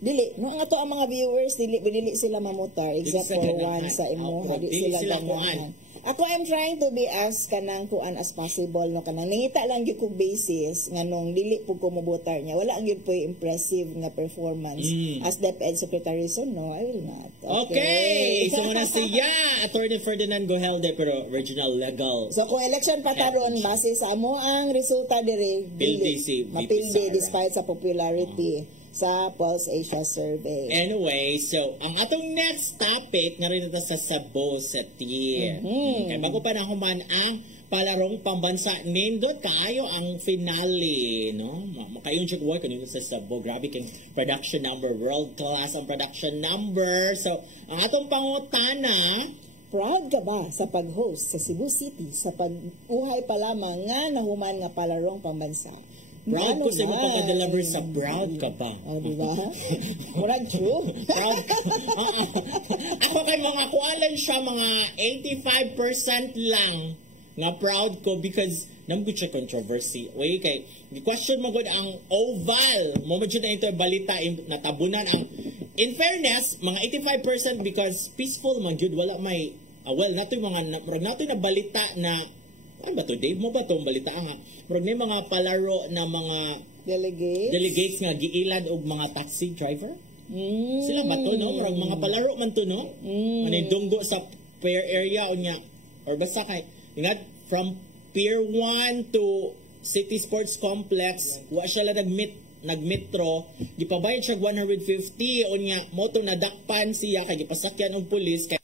Dili no nga to ang mga viewers dili sila mamutar except for one sa imo dili sila ganahan. Ako I'm trying to be as kanang kuan as possible no kanang nangita lang gyud ko basis nganong dili pud ko mobotar niya wala ang gyud po impressive nga performance as DepEd Secretary so no I will not. Okay. So na siya Attorney Ferdinand Gohelde pero regional legal. So kung election pa karon base sa amo ang resulta diri dili mapildi despite sa popularity sa Pulse Asia Survey. Anyway, so, ang atong next topic, narito sa Cebu City. Kaya bago pa na human ang palarong pambansa, nindot kaayo ang finale, no? Makayong check work kanino sa Cebu. Grabe kang production number, world class ang production number. So, ang atong pangutana, proud ka ba sa pag-host sa Cebu City sa pag-uhay pa lamang nga nahuman nga palarong pambansa? Proud ko sa mga pagka-deliver sa proud ka ba? Diba? Murag true. Proud ka. Ako kay mga kualan siya, mga 85% lang nga proud ko because namgud siya controversy. Way kay, question mo gud ang oval. Mo na ito balita, natabunan ang, in fairness, mga 85% because peaceful man gud wala may, nato na balita na, ano ba to, Dave? Mo ba itong balita nga? Murag may mga palaro na mga delegates nga giilad og mga taxi driver. Sila ba to, no? Murag mga palaro man to, no? Ano dunggo sa pier area o niya. Or basta kay, from Pier 1 to City Sports Complex, wa siya lang nagmetro, gipabayad siya 150 o niya, mo itong nadakpan siya, kay gipasakyan og pulis, kay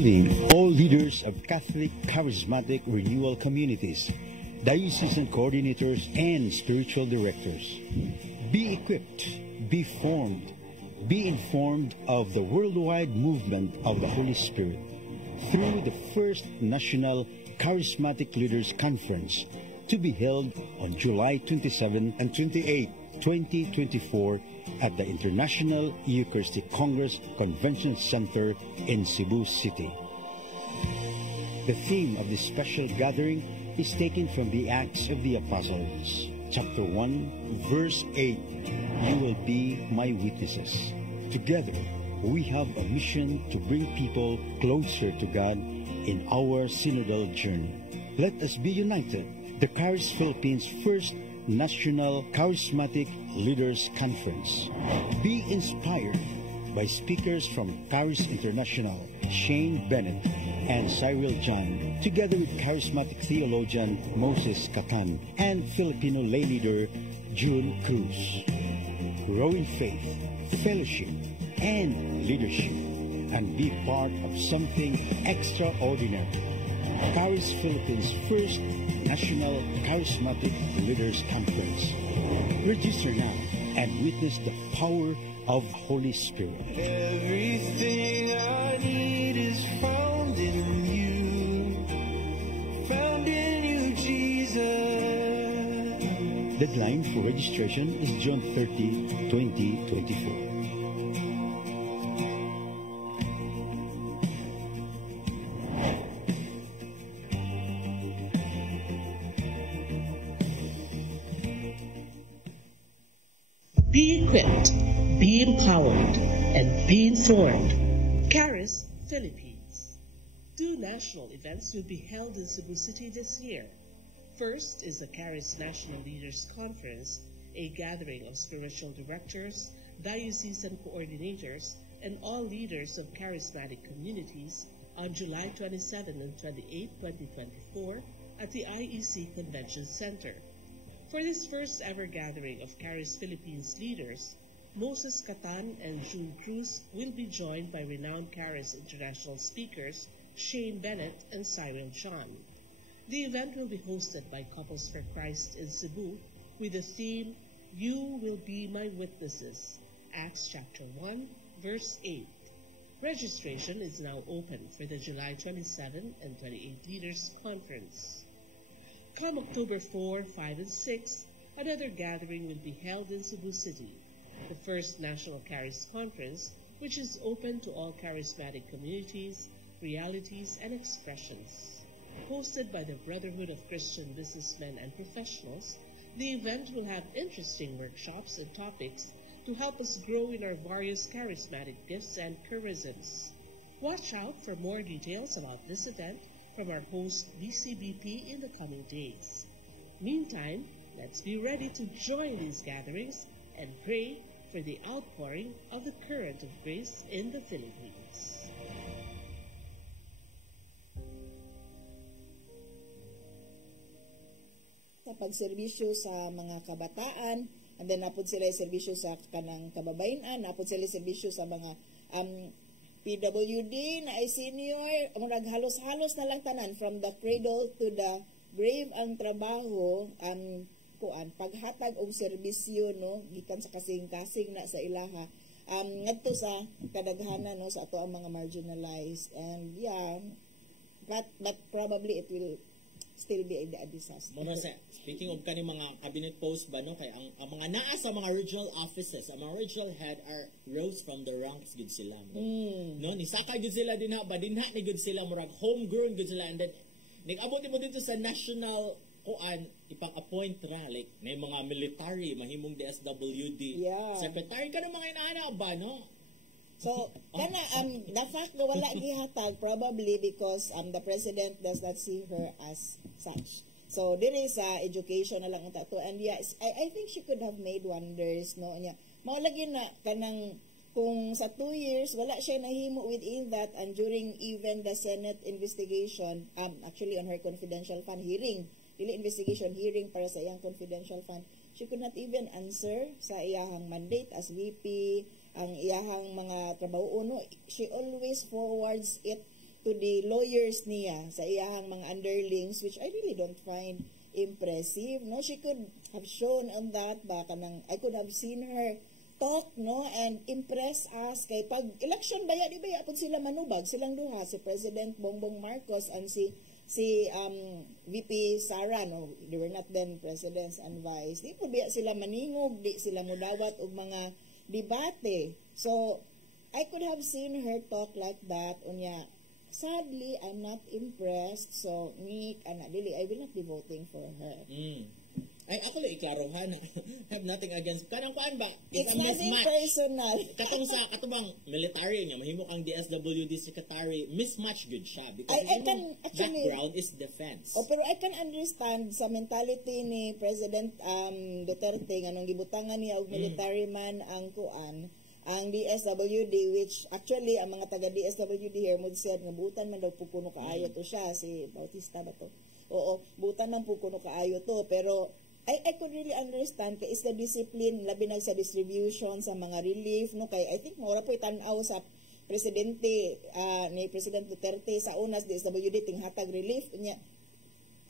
Beholding all leaders of Catholic Charismatic Renewal Communities, diocesan coordinators, and spiritual directors. Be equipped, be formed, be informed of the worldwide movement of the Holy Spirit through the first National Charismatic Leaders Conference to be held on July 27 and 28, 2024 at the International Eucharistic Congress Convention Center in Cebu City. The theme of this special gathering is taken from the Acts of the Apostles, chapter 1, verse 8. You will be my witnesses. Together, we have a mission to bring people closer to God in our synodal journey. Let us be united. The Charis Philippines First National Charismatic Leaders Conference. Be inspired by speakers from Charis International, Shane Bennett and Cyril John, together with charismatic theologian Moses Catan and Filipino lay leader June Cruz. Grow in faith, fellowship, and leadership, and be part of something extraordinary. Charis Philippines First National Charismatic Leaders Conference. Register now and witness the power of the Holy Spirit. Everything I need is found in you, Jesus. Deadline for registration is June 30, 2024. Be equipped, be empowered, and be informed. Charis Philippines. 2 national events will be held in Cebu City this year. First is the Charis National Leaders Conference, a gathering of spiritual directors, diocesan coordinators, and all leaders of charismatic communities on July 27 and 28, 2024 at the IEC Convention Center. For this first ever gathering of Charis Philippines leaders, Moses Catan and June Cruz will be joined by renowned Charis international speakers Shane Bennett and Cyril John. The event will be hosted by Couples for Christ in Cebu with the theme, You Will Be My Witnesses, Acts chapter 1, verse 8. Registration is now open for the July 27 and 28 Leaders Conference. Come October 4, 5, and 6, another gathering will be held in Cebu City, the first National Charis Conference, which is open to all charismatic communities, realities, and expressions. Hosted by the Brotherhood of Christian Businessmen and Professionals, the event will have interesting workshops and topics to help us grow in our various charismatic gifts and charisms. Watch out for more details about this event from our host BCBP in the coming days. Meantime, let's be ready to join these gatherings and pray for the outpouring of the current of grace in the Philippines. Sa pagserbisyo sa mga kabataan, and then napod sila serbisyo sa kanang kababayan, napod sila serbisyo sa mga PWD na ay senior, murag halos-halos na lang tanan from the cradle to the grave ang trabaho paghatag og serbisyo no gikan sa kasing-kasing na sa ilaha ngadto sa kadaghanan no sa ato ang mga marginalized, and yeah, but probably it will still be a disaster. Muna sa speaking of kani mga cabinet post ba no kay ang mga naa sa mga regional offices, ang mga regional head are rose from the ranks gud sila. No ni saka gud sila dinha ni gud sila murag homegrown gud sila, and then nag-abot mo dito sa national kuan ipang-appoint ra like may mga military mahimong DSWD. Yeah. Secretary ka ng mga inaana ba no? So, kana the fact na wala gihatag probably because the president does not see her as such. So, there is education na lang ang tato, and yes, I think she could have made wonders no nya. Mao lagi na kanang kung sa 2 years wala siya nahimo within that, and during even the Senate investigation actually on her confidential fund hearing, dili investigation hearing para sa iyang confidential fund, she could not even answer sa iyahang mandate as VP, ang iyahang mga trabaho uno, she always forwards it to the lawyers niya sa iyahang mga underlings, which I really don't find impressive. No, she could have shown on that ba kanang I could have seen her talk, no, and impress us kay pag election baya di baya pud sila manubag silang duha, si President Bongbong Marcos and si VP Sara, no, they were not then presidents and vice. Di pud biya sila maningog, di sila mudawat og mga debate. So I could have seen her talk like that. Unya, sadly, I'm not impressed. So, dili, I will not be voting for her. Ay, ako lang iklarohan. Have nothing against. Kanang kuan ba? It's nothing personal. Katong sa katubang military niya, mahimo kang DSWD secretary, mismatch good siya. Because I can actually, background is defense. Oh, pero I can understand sa mentality ni President Duterte, nganong gibutangan niya og military man ang kuan, ang DSWD, which actually ang mga taga DSWD here would said nga butan man daw pukuno kaayo to siya, si Bautista ba to? Oo, butan man pukuno kaayo to, pero I could really understand kay is the discipline labi na sa distribution sa mga relief, no, kay I think mura po tan-aw sa presidente ni President Duterte sa unas DSWD tinghatag relief nya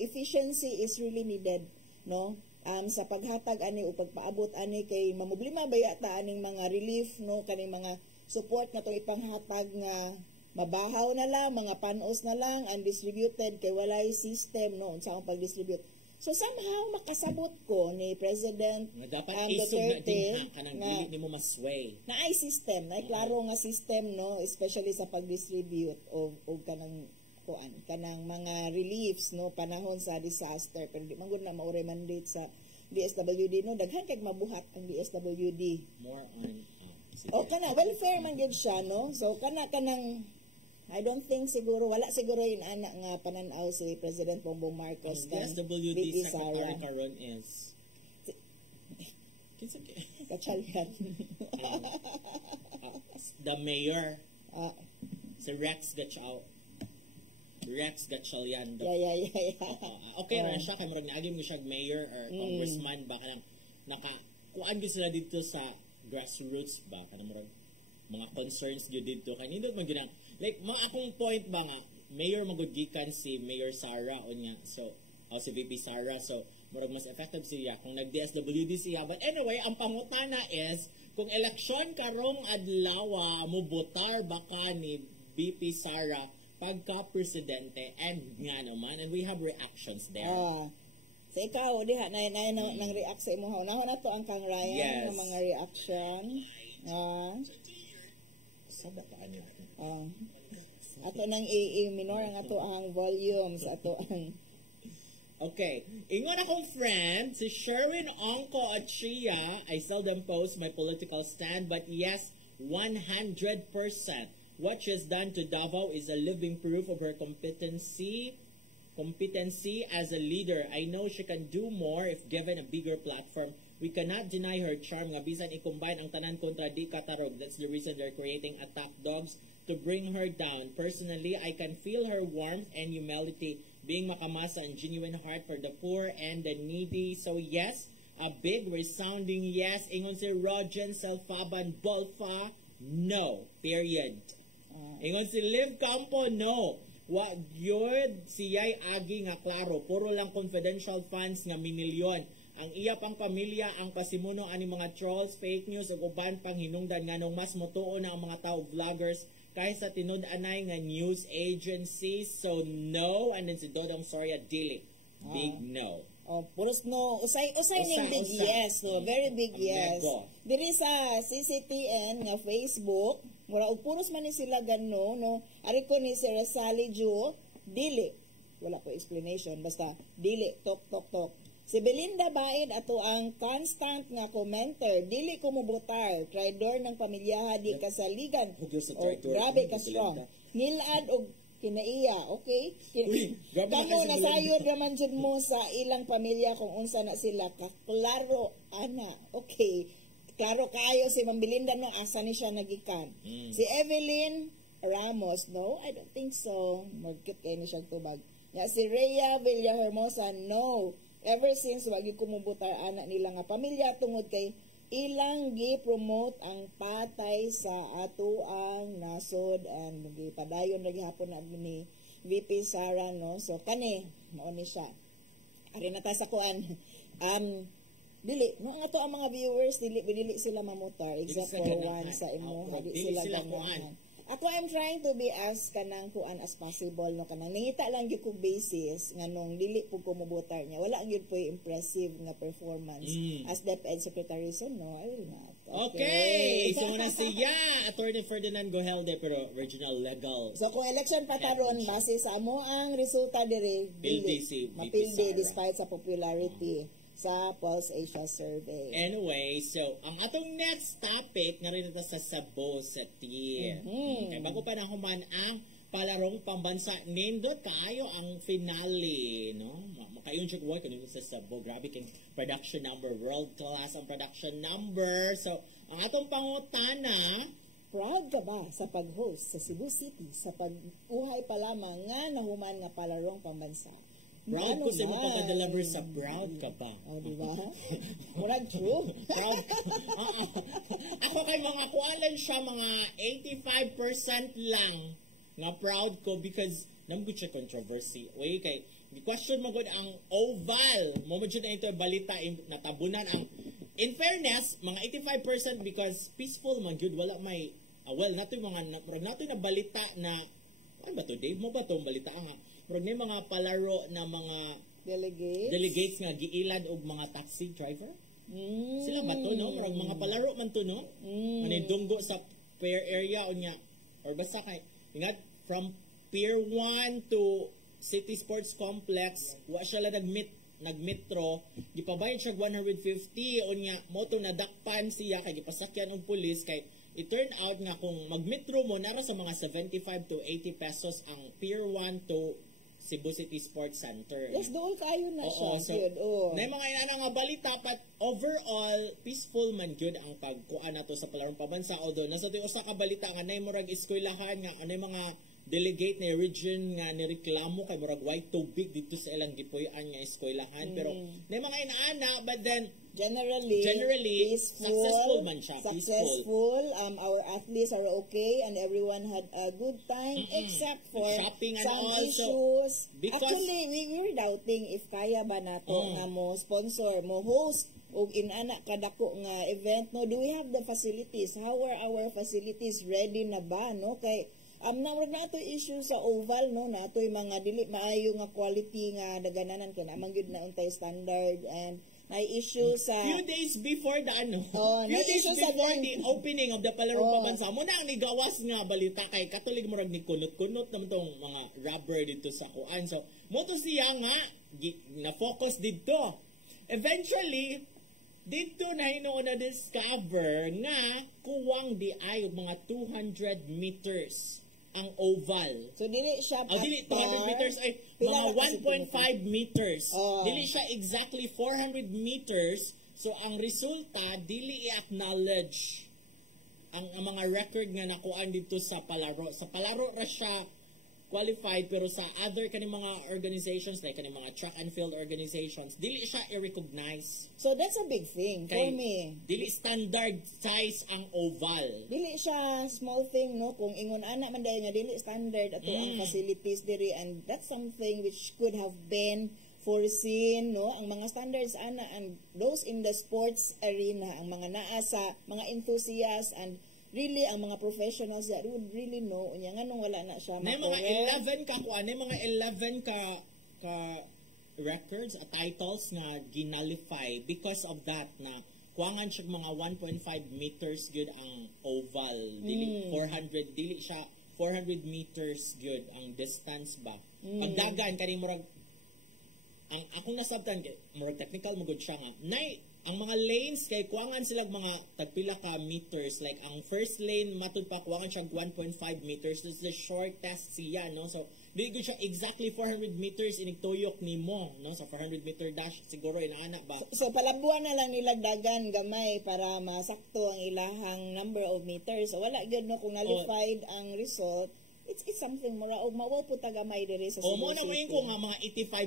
efficiency is really needed, no, sa paghatag ani o pagpaabot ani kay mamoblema bayata aning mga relief, no, kaning mga support na to ipanghatag nga mabahaw na lang, mga panos na lang undistributed kay walay system, no, unsa ang pag-distribute. So somehow makasabot ko ni President dapat Duterte kanang dili nimo masway na ay system, na ay klaro nga system, no, especially sa pag-distribute o kanang kuan kanang mga reliefs, no, panahon sa disaster. Pero di man gud na maure mandate sa DSWD, no, daghan kay mabuhat ang DSWD more on kana welfare man gid siya, no. So kanang I don't think siguro wala siguro yun anak nga pananaw si President Bongbong Marcos kan DSWD secretary karon is Gatchalian. The mayor si Rex Gatchalian. Yeah. Okay ra siya kay murag naagi mo siya mayor or congressman ba kanang kuan gyud sila dito sa grassroots ba kanang murag mga concerns gyud dito kay nindot man gyud like mga akong point ba nga mayor magudgikan si Mayor Sara unya so si VP Sara, so murag mas effective siya kung nag-DSWD siya. But anyway, ang pangutana is kung eleksyon karong adlaw mo botar baka ni VP Sara pagka-presidente and nga naman, and we have reactions there. So ikaw, diha, nang react sa imo. Nahon na to ang Kang Ryan, ng mga reaction. Sabda pa ano? Ato nang i-minor ang ato ang volumes, ato ang... Okay. Ingon akong friend, si Sherwin Onko Achia, I seldom post my political stand, but yes, 100%. What she has done to Davao is a living proof of her competency as a leader. I know she can do more if given a bigger platform. We cannot deny her charm. Nga bisan i-combine ang tanan kontra di katarog. That's the reason they're creating attack dogs to bring her down. Personally, I can feel her warmth and humility, being makamasa and genuine heart for the poor and the needy. So yes, a big resounding yes. Ingon si Rogen Selfaban Bolfa, no. Period. Ingon si Liv Campo, no. Wa gyud siya'y agi nga klaro. Puro lang confidential funds nga minilyon. Ang iya pang pamilya ang pasimuno ani mga trolls, fake news ug uban pang hinungdan nganong mas motuo na ang mga tao vloggers kaysa tinud-anay nga news agencies. So no, and then si Dodong Soria dili. Big no. Puros no. Usay ning big yes, no. Very big yes. Diri sa CCTN nga Facebook, mura og puros man ni sila ganno, no. Ari ko ni si Rosali Jo, dili. Wala ko explanation, basta dili tok. Si Belinda Baid ato ang constant nga commenter, dili ko mobotar, traidor ng pamilyaha di kasaligan. Grabe ka strong. Nilad og kinaiya, okay? Kamo nasayod raman jud mo sa ilang pamilya kung unsa na sila kaklaro ana. Okay. Klaro kayo si Ma'am Belinda, no, asa ni siya nagikan. Si Evelyn Ramos, no, I don't think so. Magkit kayo ni siya tubag. Ya, si Rhea Villahermosa, no. Ever since wagi kumubutar anak nila nga pamilya tungod kay ilang gi-promote ang patay sa atuang nasod and gipadayon ra gihapon na ni VP Sara, no? So kani mao ni siya. Ari na ta sa kuan. Dili no ang ato ang mga viewers dili sila mamutar except for one sa imo dili sila kuan. Ako, I'm trying to be as kanang kuan as possible, no, kanang nangita lang gyud kog basis nganong dili pug ko mobutar niya, wala gyud po impressive nga performance as DepEd Secretary, so no, I will not. Okay. So na siya Attorney Ferdinand Gohelde pero regional legal. So kung election pataron base sa amo ang resulta dire Pildi si mapildi despite sa popularity sa Pulse Asia survey. Anyway, so ang atong next topic nga rin ito sa Cebu City. Kaya bago pa na human ang palarong pambansa, nindot kaayo ang finale, no? Makayon siya kuha kanino sa Cebu. Grabe kang production number, world class ang production number. So, ang atong pangutana, proud ka ba sa pag-host sa Cebu City sa pag-uhay pa lamang nga nahuman nga palarong pambansa? Proud ko sa mga pagka-deliver sa proud ka ba? Oh, di ba? Murag true. Proud. Ako kay mga kualan siya, mga 85% lang nga proud ko because namgud siya controversy. Uy, kay question magod ang oval. Momodyo na ito balita natabunan ang in fairness, mga 85% because peaceful man good wala may well, nato na balita na ano ba to, Dave? Mo ba itong balita nga? Pero may mga palaro na mga delegates nga giilad og mga taxi driver. Sila ba to, no? Pero mga palaro man to, no? Ano dunggo sa fair area o niya. Or basta kay, ingat, from Pier 1 to City Sports Complex, wa siya lang nagmetro, gipabayad siya 150 o niya, moto na dakpan siya, kay gipasakyan og pulis, kay it-turn out nga kung magmetro mo, nara sa mga 75 to 80 pesos ang Pier 1 to Cebu City Sports Center. Yes, doon kayo na siya. So, na mga inana nga balita, but overall, peaceful man good ang pagkuan nato sa palarong pambansa. Although, nasa ito usa ka balita nga, na murag eskwelahan nga, ano mga delegate na region nga nireklamo kay murag white tubig dito sa ilang gipuy-an nga eskwelahan. Pero, na mga inaana, but then, generally successful man siya. Successful. Our athletes are okay and everyone had a good time except for shopping and some also, issues. Actually, we were doubting if kaya ba nato nga mo sponsor, mo host og inana kadako nga event, no? Do we have the facilities? How are our facilities ready na ba, no? Kay namrag na ito issue sa oval, no? Na ito'y mga dili maayo nga quality nga dagananan kay namang gyud na untay standard and may issue sa few days before the few days before the opening of the palarong pambansa mo na ang nigawas nga balita kay katolik murag ni kunot-kunot naman tong mga rubber dito sa kuan. So mo to siya nga na focus dito. Eventually dito na hinuon na discover nga kuwang di ay mga 200 meters ang oval. So dili siya dili 200 meters ay mga 1.5 meters. Dili siya exactly 400 meters. So ang resulta dili i-acknowledge ang mga record nga nakuan dito sa palaro. Sa palaro ra siya qualified pero sa other kaning mga organizations like kaning mga track and field organizations dili siya i-recognize. So that's a big thing for me. Dili standard size ang oval. Dili siya small thing, no? Kung ingon ana man dayon nga dili standard ato ang facilities diri, and that's something which could have been foreseen, no? Ang mga standards ana and those in the sports arena, ang mga naa sa mga enthusiasts and really ang mga professionals that would really know unya nganong wala na siya may mga 11 ka kuan, may mga 11 ka records at titles nga ginalify because of that na kuangan siya mga 1.5 meters good ang oval, dili 400, dili siya 400 meters good ang distance ba. Pagdagan kani murag ang akong nasabtan murag technical mo good siya nga nay ang mga lanes kay kuangan sila mga tagpila ka meters, like ang first lane matud pa kuangan siya 1.5 meters. This is the shortest siya, no? So dili gud siya exactly 400 meters inigtuyok nimo, no? Sa 400 meter dash siguro inaana ba. So palabuan na lang nila dagan gamay para masakto ang ilahang number of meters. So wala gyud no kung nullified ang result. It's something more og mawa po tagamay diri sa Cebu City. Mo na ko nga mga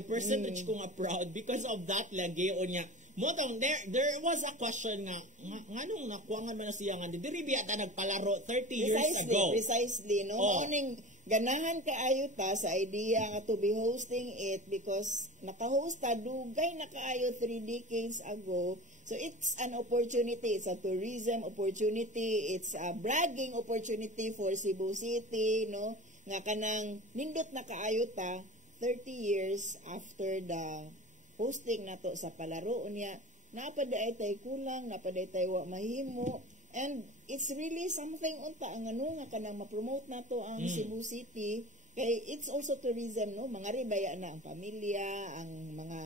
85% ko nga proud because of that lagi o niya Motong, there was a question nga nung nakuangan man na siya nga, diri biya ta nagpalaro 30 years ago. Precisely, no? Morning, ganahan kaayo ta sa idea nga to be hosting it because naka-host ta dugay na kaayo 3 decades ago. So it's an opportunity, it's a tourism opportunity, it's a bragging opportunity for Cebu City, no? Nga kanang nindot na kaayo ta 30 years after the hosting nato sa palaro niya. Napaday tay kulang, napaday tay wa mahimo. And it's really something unta ang ano nga kanang ma-promote nato ang Cebu City. Kay it's also tourism, no? Mga ribaya na ang pamilya, ang mga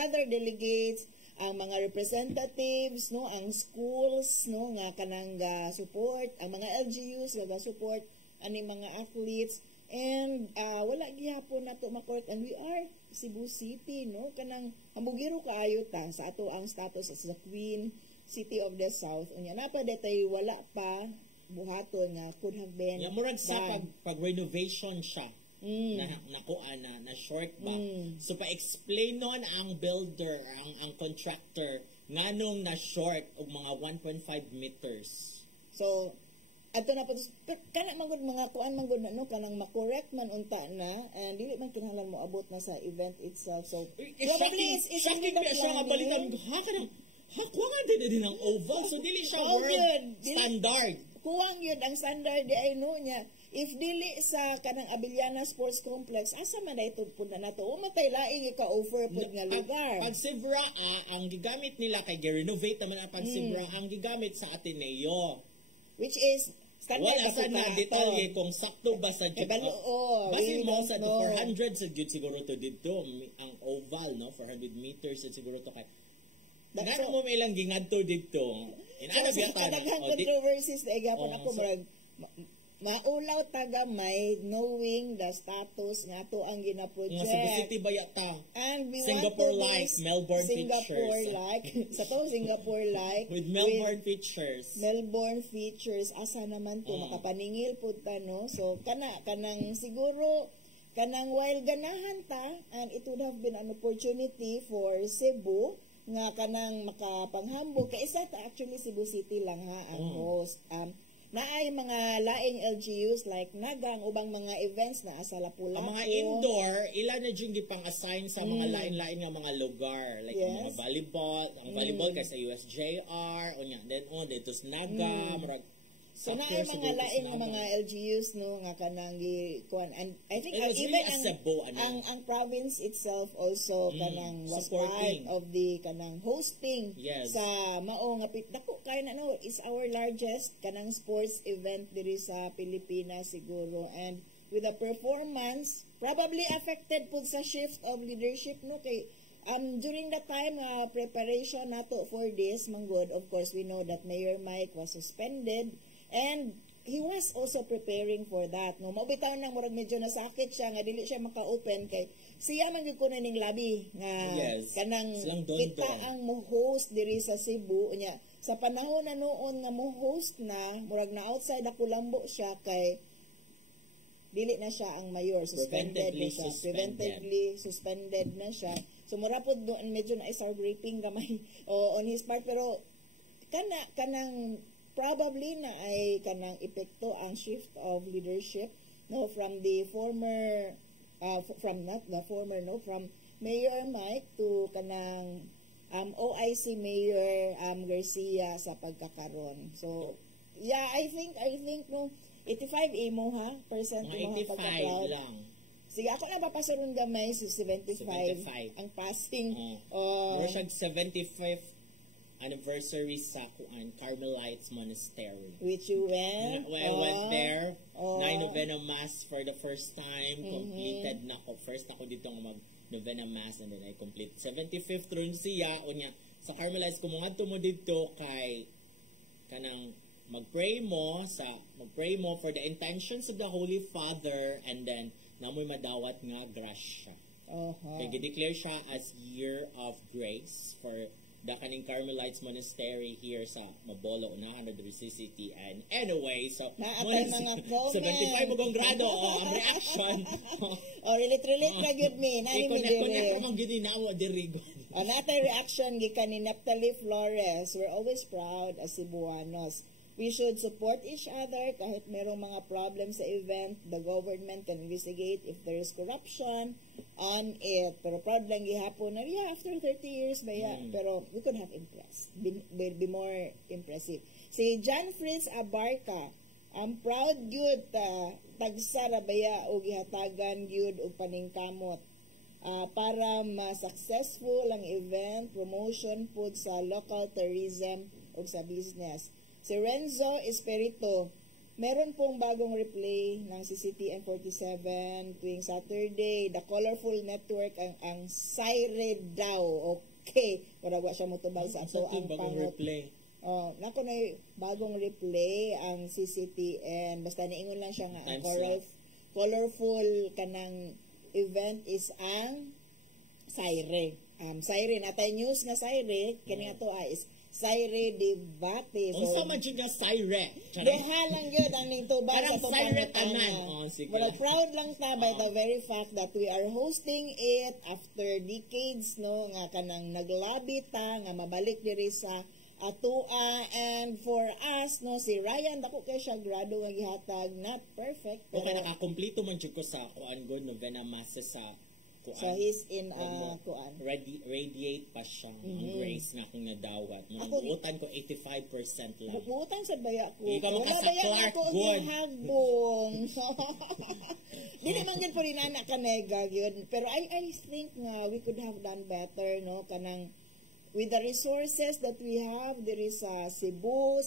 other delegates, ang mga representatives, no, ang schools, no, nga kanang support, ang mga LGUs nga support ani mga athletes. And wala gihapon nato makorek, and we are Cebu City, no, kanang hambugiro kaayo ta sa ato ang status as the Queen City of the South. Unya na pa detay wala pa buhaton nga could have been. Ya murag sa pag renovation siya. Na short ba. So pa-explain nun ang builder, ang contractor nganong na short og mga 1.5 meters. So ato na po kana mangod mga kuan mangod no kanang ma-correct man unta na and dili man kinahanglan mo abot na sa event itself. So probably is shocking ba siya nga balikan kuwangan din ang oval, so dili siya world standard. Kuwang yun ang standard di ay no niya. If dili sa kanang Abiliana Sports Complex, asa man dayto pud na nato umatay laing ka-offer pud nga lugar. Pag Sibra ang gigamit nila kay gi-renovate naman ang pag Sibra ang gigamit sa Ateneo, which is standard wala sa na detalye kung sakto ba sa jud. Basin mo sa 400 sa jud siguro to dito ang oval, no, 400 meters siguro to kay Nagano mo may lang gingadto dito. Inana biya ta. Kadaghang controversies na igapon ako marag naulaw tagamay knowing the status nga to ang gina-project. Cebu City bayata. And we Singapore want to like Melbourne Singapore features. like sa to Singapore like with Melbourne features. Melbourne features asa naman to makapaningil pud ta no. So kanang siguro kanang while ganahan ta and it would have been an opportunity for Cebu nga kanang makapanghambog kay isa ta actually Cebu City lang ha ang host. Naay mga laing LGUs like nagang ubang mga events na sa Lapu-Lapu. Ang mga indoor, ilan na dyan gipang-assign sa mga lain-lain nga mga lugar. Like ang mga volleyball, ang volleyball kay sa USJR, o yan. Then dito sa Naga, marag so naay mga lain nga mga LGUs no nga kanang kuan, and I think even ang province itself also kanang was part of the kanang hosting sa mao nga dako kay na no is our largest kanang sports event diri sa Pilipinas siguro, and with the performance probably affected pud sa shift of leadership no kay during the time preparation nato for this manggod, of course we know that Mayor Mike was suspended. And he was also preparing for that. No, mabitaw nang murag medyo nasakit siya nga dili siya maka-open kay siya man gyud kuno ning labi nga kanang kita ang mo-host diri sa Cebu nya. Sa panahon na noon nga mo-host na murag na outside ako lambo siya kay dili na siya ang mayor, preventively suspended na siya. So mura pod doon medyo na isar gripping gamay on his part, pero kanang probably na ay kanang epekto ang shift of leadership no from the former from Mayor Mike to kanang OIC Mayor Garcia sa pagkakaron. So yeah, I think no 85 imo ha percent mo pagka-proud lang. Sige, ako na papasaron gamay sa 75 ang passing. More siya 75th anniversary sa Carmelites Monastery. Which you went? I went there. 9 Novena Mass for the first time. Completed na ko. First ako dito mag-Novena Mass and then I complete 75th ron siya. Unya, sa Carmelites, kumungadto mo dito kay kanang mag-pray mo for the intentions of the Holy Father, and then namoy madawat nga grasya. Kaya gideclare siya as Year of Grace for the kaning Carmelites Monastery here sa Mabolo, unahan na diri city. And anyway, so naatay mga comment. 75 mong grado ang reaction. Relate na good me. Nani mi diri. Connect mo gid na diri. Natay reaction gikan ni Naphtali Flores. We're always proud as Cebuanos. We should support each other kahit merong mga problems sa event. The government can investigate if there is corruption on it. Pero proud lang gihapon na, after 30 years ba pero we could have impressed. Be more impressive. Si John Fritz Abarca, ang proud gyud tagsara baya o gihatagan gyud og paningkamot para ma-successful ang event, promotion pud sa local tourism o sa business. Si Renzo Espirito, meron pong bagong replay ng CCTN 47 tuwing Saturday. The Colorful Network ang Syre daw. Okay. Para wa siya motubag sa ato ang pangot. Nako na bagong replay ang CCTN. Basta niingon lang siya nga ang colorful kanang event is ang Syre. Syre natay news nga Syre kani ato is Syre debate. Kung sa man nga Syre. Deha lang yun ang nitubag sa itong Syre tanan. Well, proud lang ta by the very fact that we are hosting it after decades, no, nga kanang naglabi ta, nga mabalik diri sa atua, and for us, no, si Ryan, dako kay siya grado nga gihatag, not perfect. Pero okay, nakakomplito man jud ko sa kuan good novena masses sa kuan. So he's in kuan. Radiate pa siya. Ang grace na akong nadawat. Buutan ko 85% lang. Buutan sa baya ko. Ikaw makasa-Clark good. Hagbong. Di naman yun po rin anak ka nega yun. Pero I think nga we could have done better, no? Kanang with the resources that we have there is sa Cebu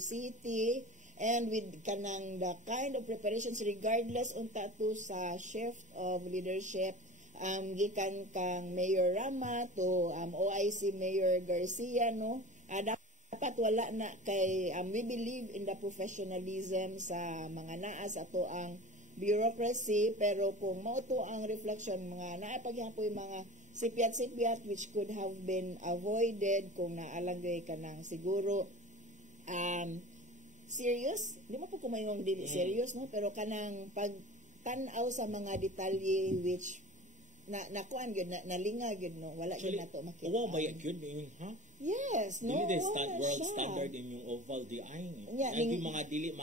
City, and with kanang the kind of preparations regardless unta to sa shift of leadership gikan kang Mayor Rama to OIC Mayor Garcia, no, dapat wala na kay we believe in the professionalism sa mga naa sa ato ang bureaucracy, pero kung mao to ang reflection mga naa pagyapoy mga sipiat which could have been avoided kung naalagay ka ng siguro serious, di mo po kumayong dili serious, no, pero kanang pagtanaw sa mga detalye which nakuan yun, nalingag yun, no, wala yun na to makita. Wow, bayag yun, ha? Yes, no, dili world standard in yung oval di ay. Yung mga dili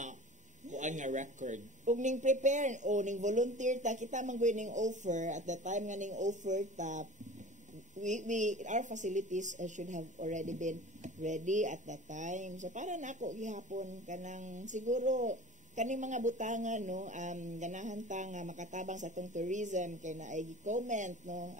kuan nga record. Ug ning prepare o ning volunteer ta, kita man ning offer at the time nga ning offer ta, our facilities should have already been ready at that time. So para nako gihapon kanang siguro kaning mga butangan, no, ganahan ta nga makatabang sa tong tourism kay naay gi-comment, no,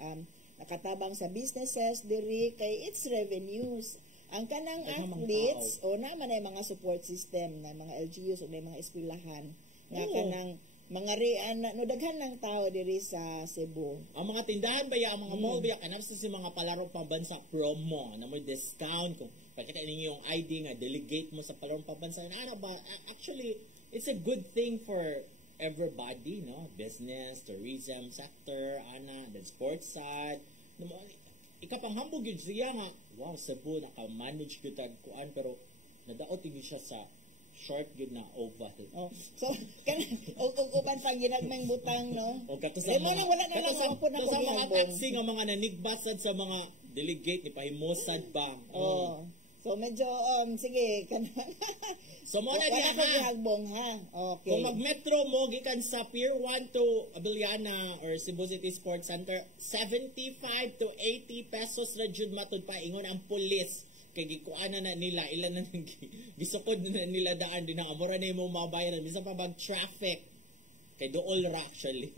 nakatabang sa businesses diri kay its revenues. Ang kanang athletes o naman ay mga support system na mga LGUs o mga eskwelahan nga kanang mga no daghan ng tao diri sa Cebu. Ang mga tindahan ba ang mga mall ba kanang sa mga palaro pambansa promo na mo discount kung pakita ninyo yung ID nga delegate mo sa palaro pambansa ano ba, actually it's a good thing for everybody, no, business, tourism sector, the sports side. Ikapanghambog yun siya nga, wow, Cebu, naka-manage yun tagkuan, pero nadaot yun siya sa short yun na oval. So, uban pang ginagmang butang, no? O kato sa mga taxi nga mga nanigbasad sa mga delegate ni Pahimosad ba? So, medyo, sige, so, muna niya, ha? Okay. Kung mag-metro mo, gikan sa Pier 1 to Abiliana or Cebu City Sports Center, 75 to 80 pesos na jud matud pa ingon ang pulis. Kay gikuana na nila, ilan na gisukod na nila daan din ang amura na yung mabayaran. Bisa pa bag-traffic. Kay dool ra actually.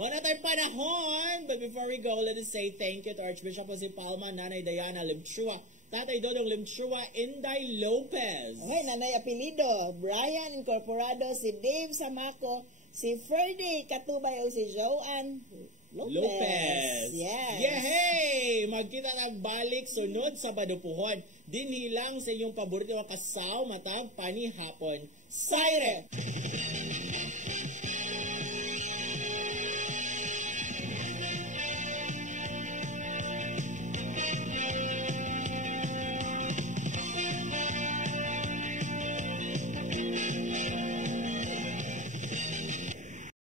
Wala tayong panahon. But before we go, let us say thank you to Archbishop Jose Palma, Nanay Diana Limchua, Tatay Dodong Limchua, Inday Lopez. Okay, nanay apelido, Brian Incorporado, si Dave Samaco, si Ferdy Katubay o si Joanne Lopez. Yes. Yehey! Magkita nagbalik sunod sa Badupuhon. Dinhi lang sa inyong paborito kasaw matag panihapon. Syre!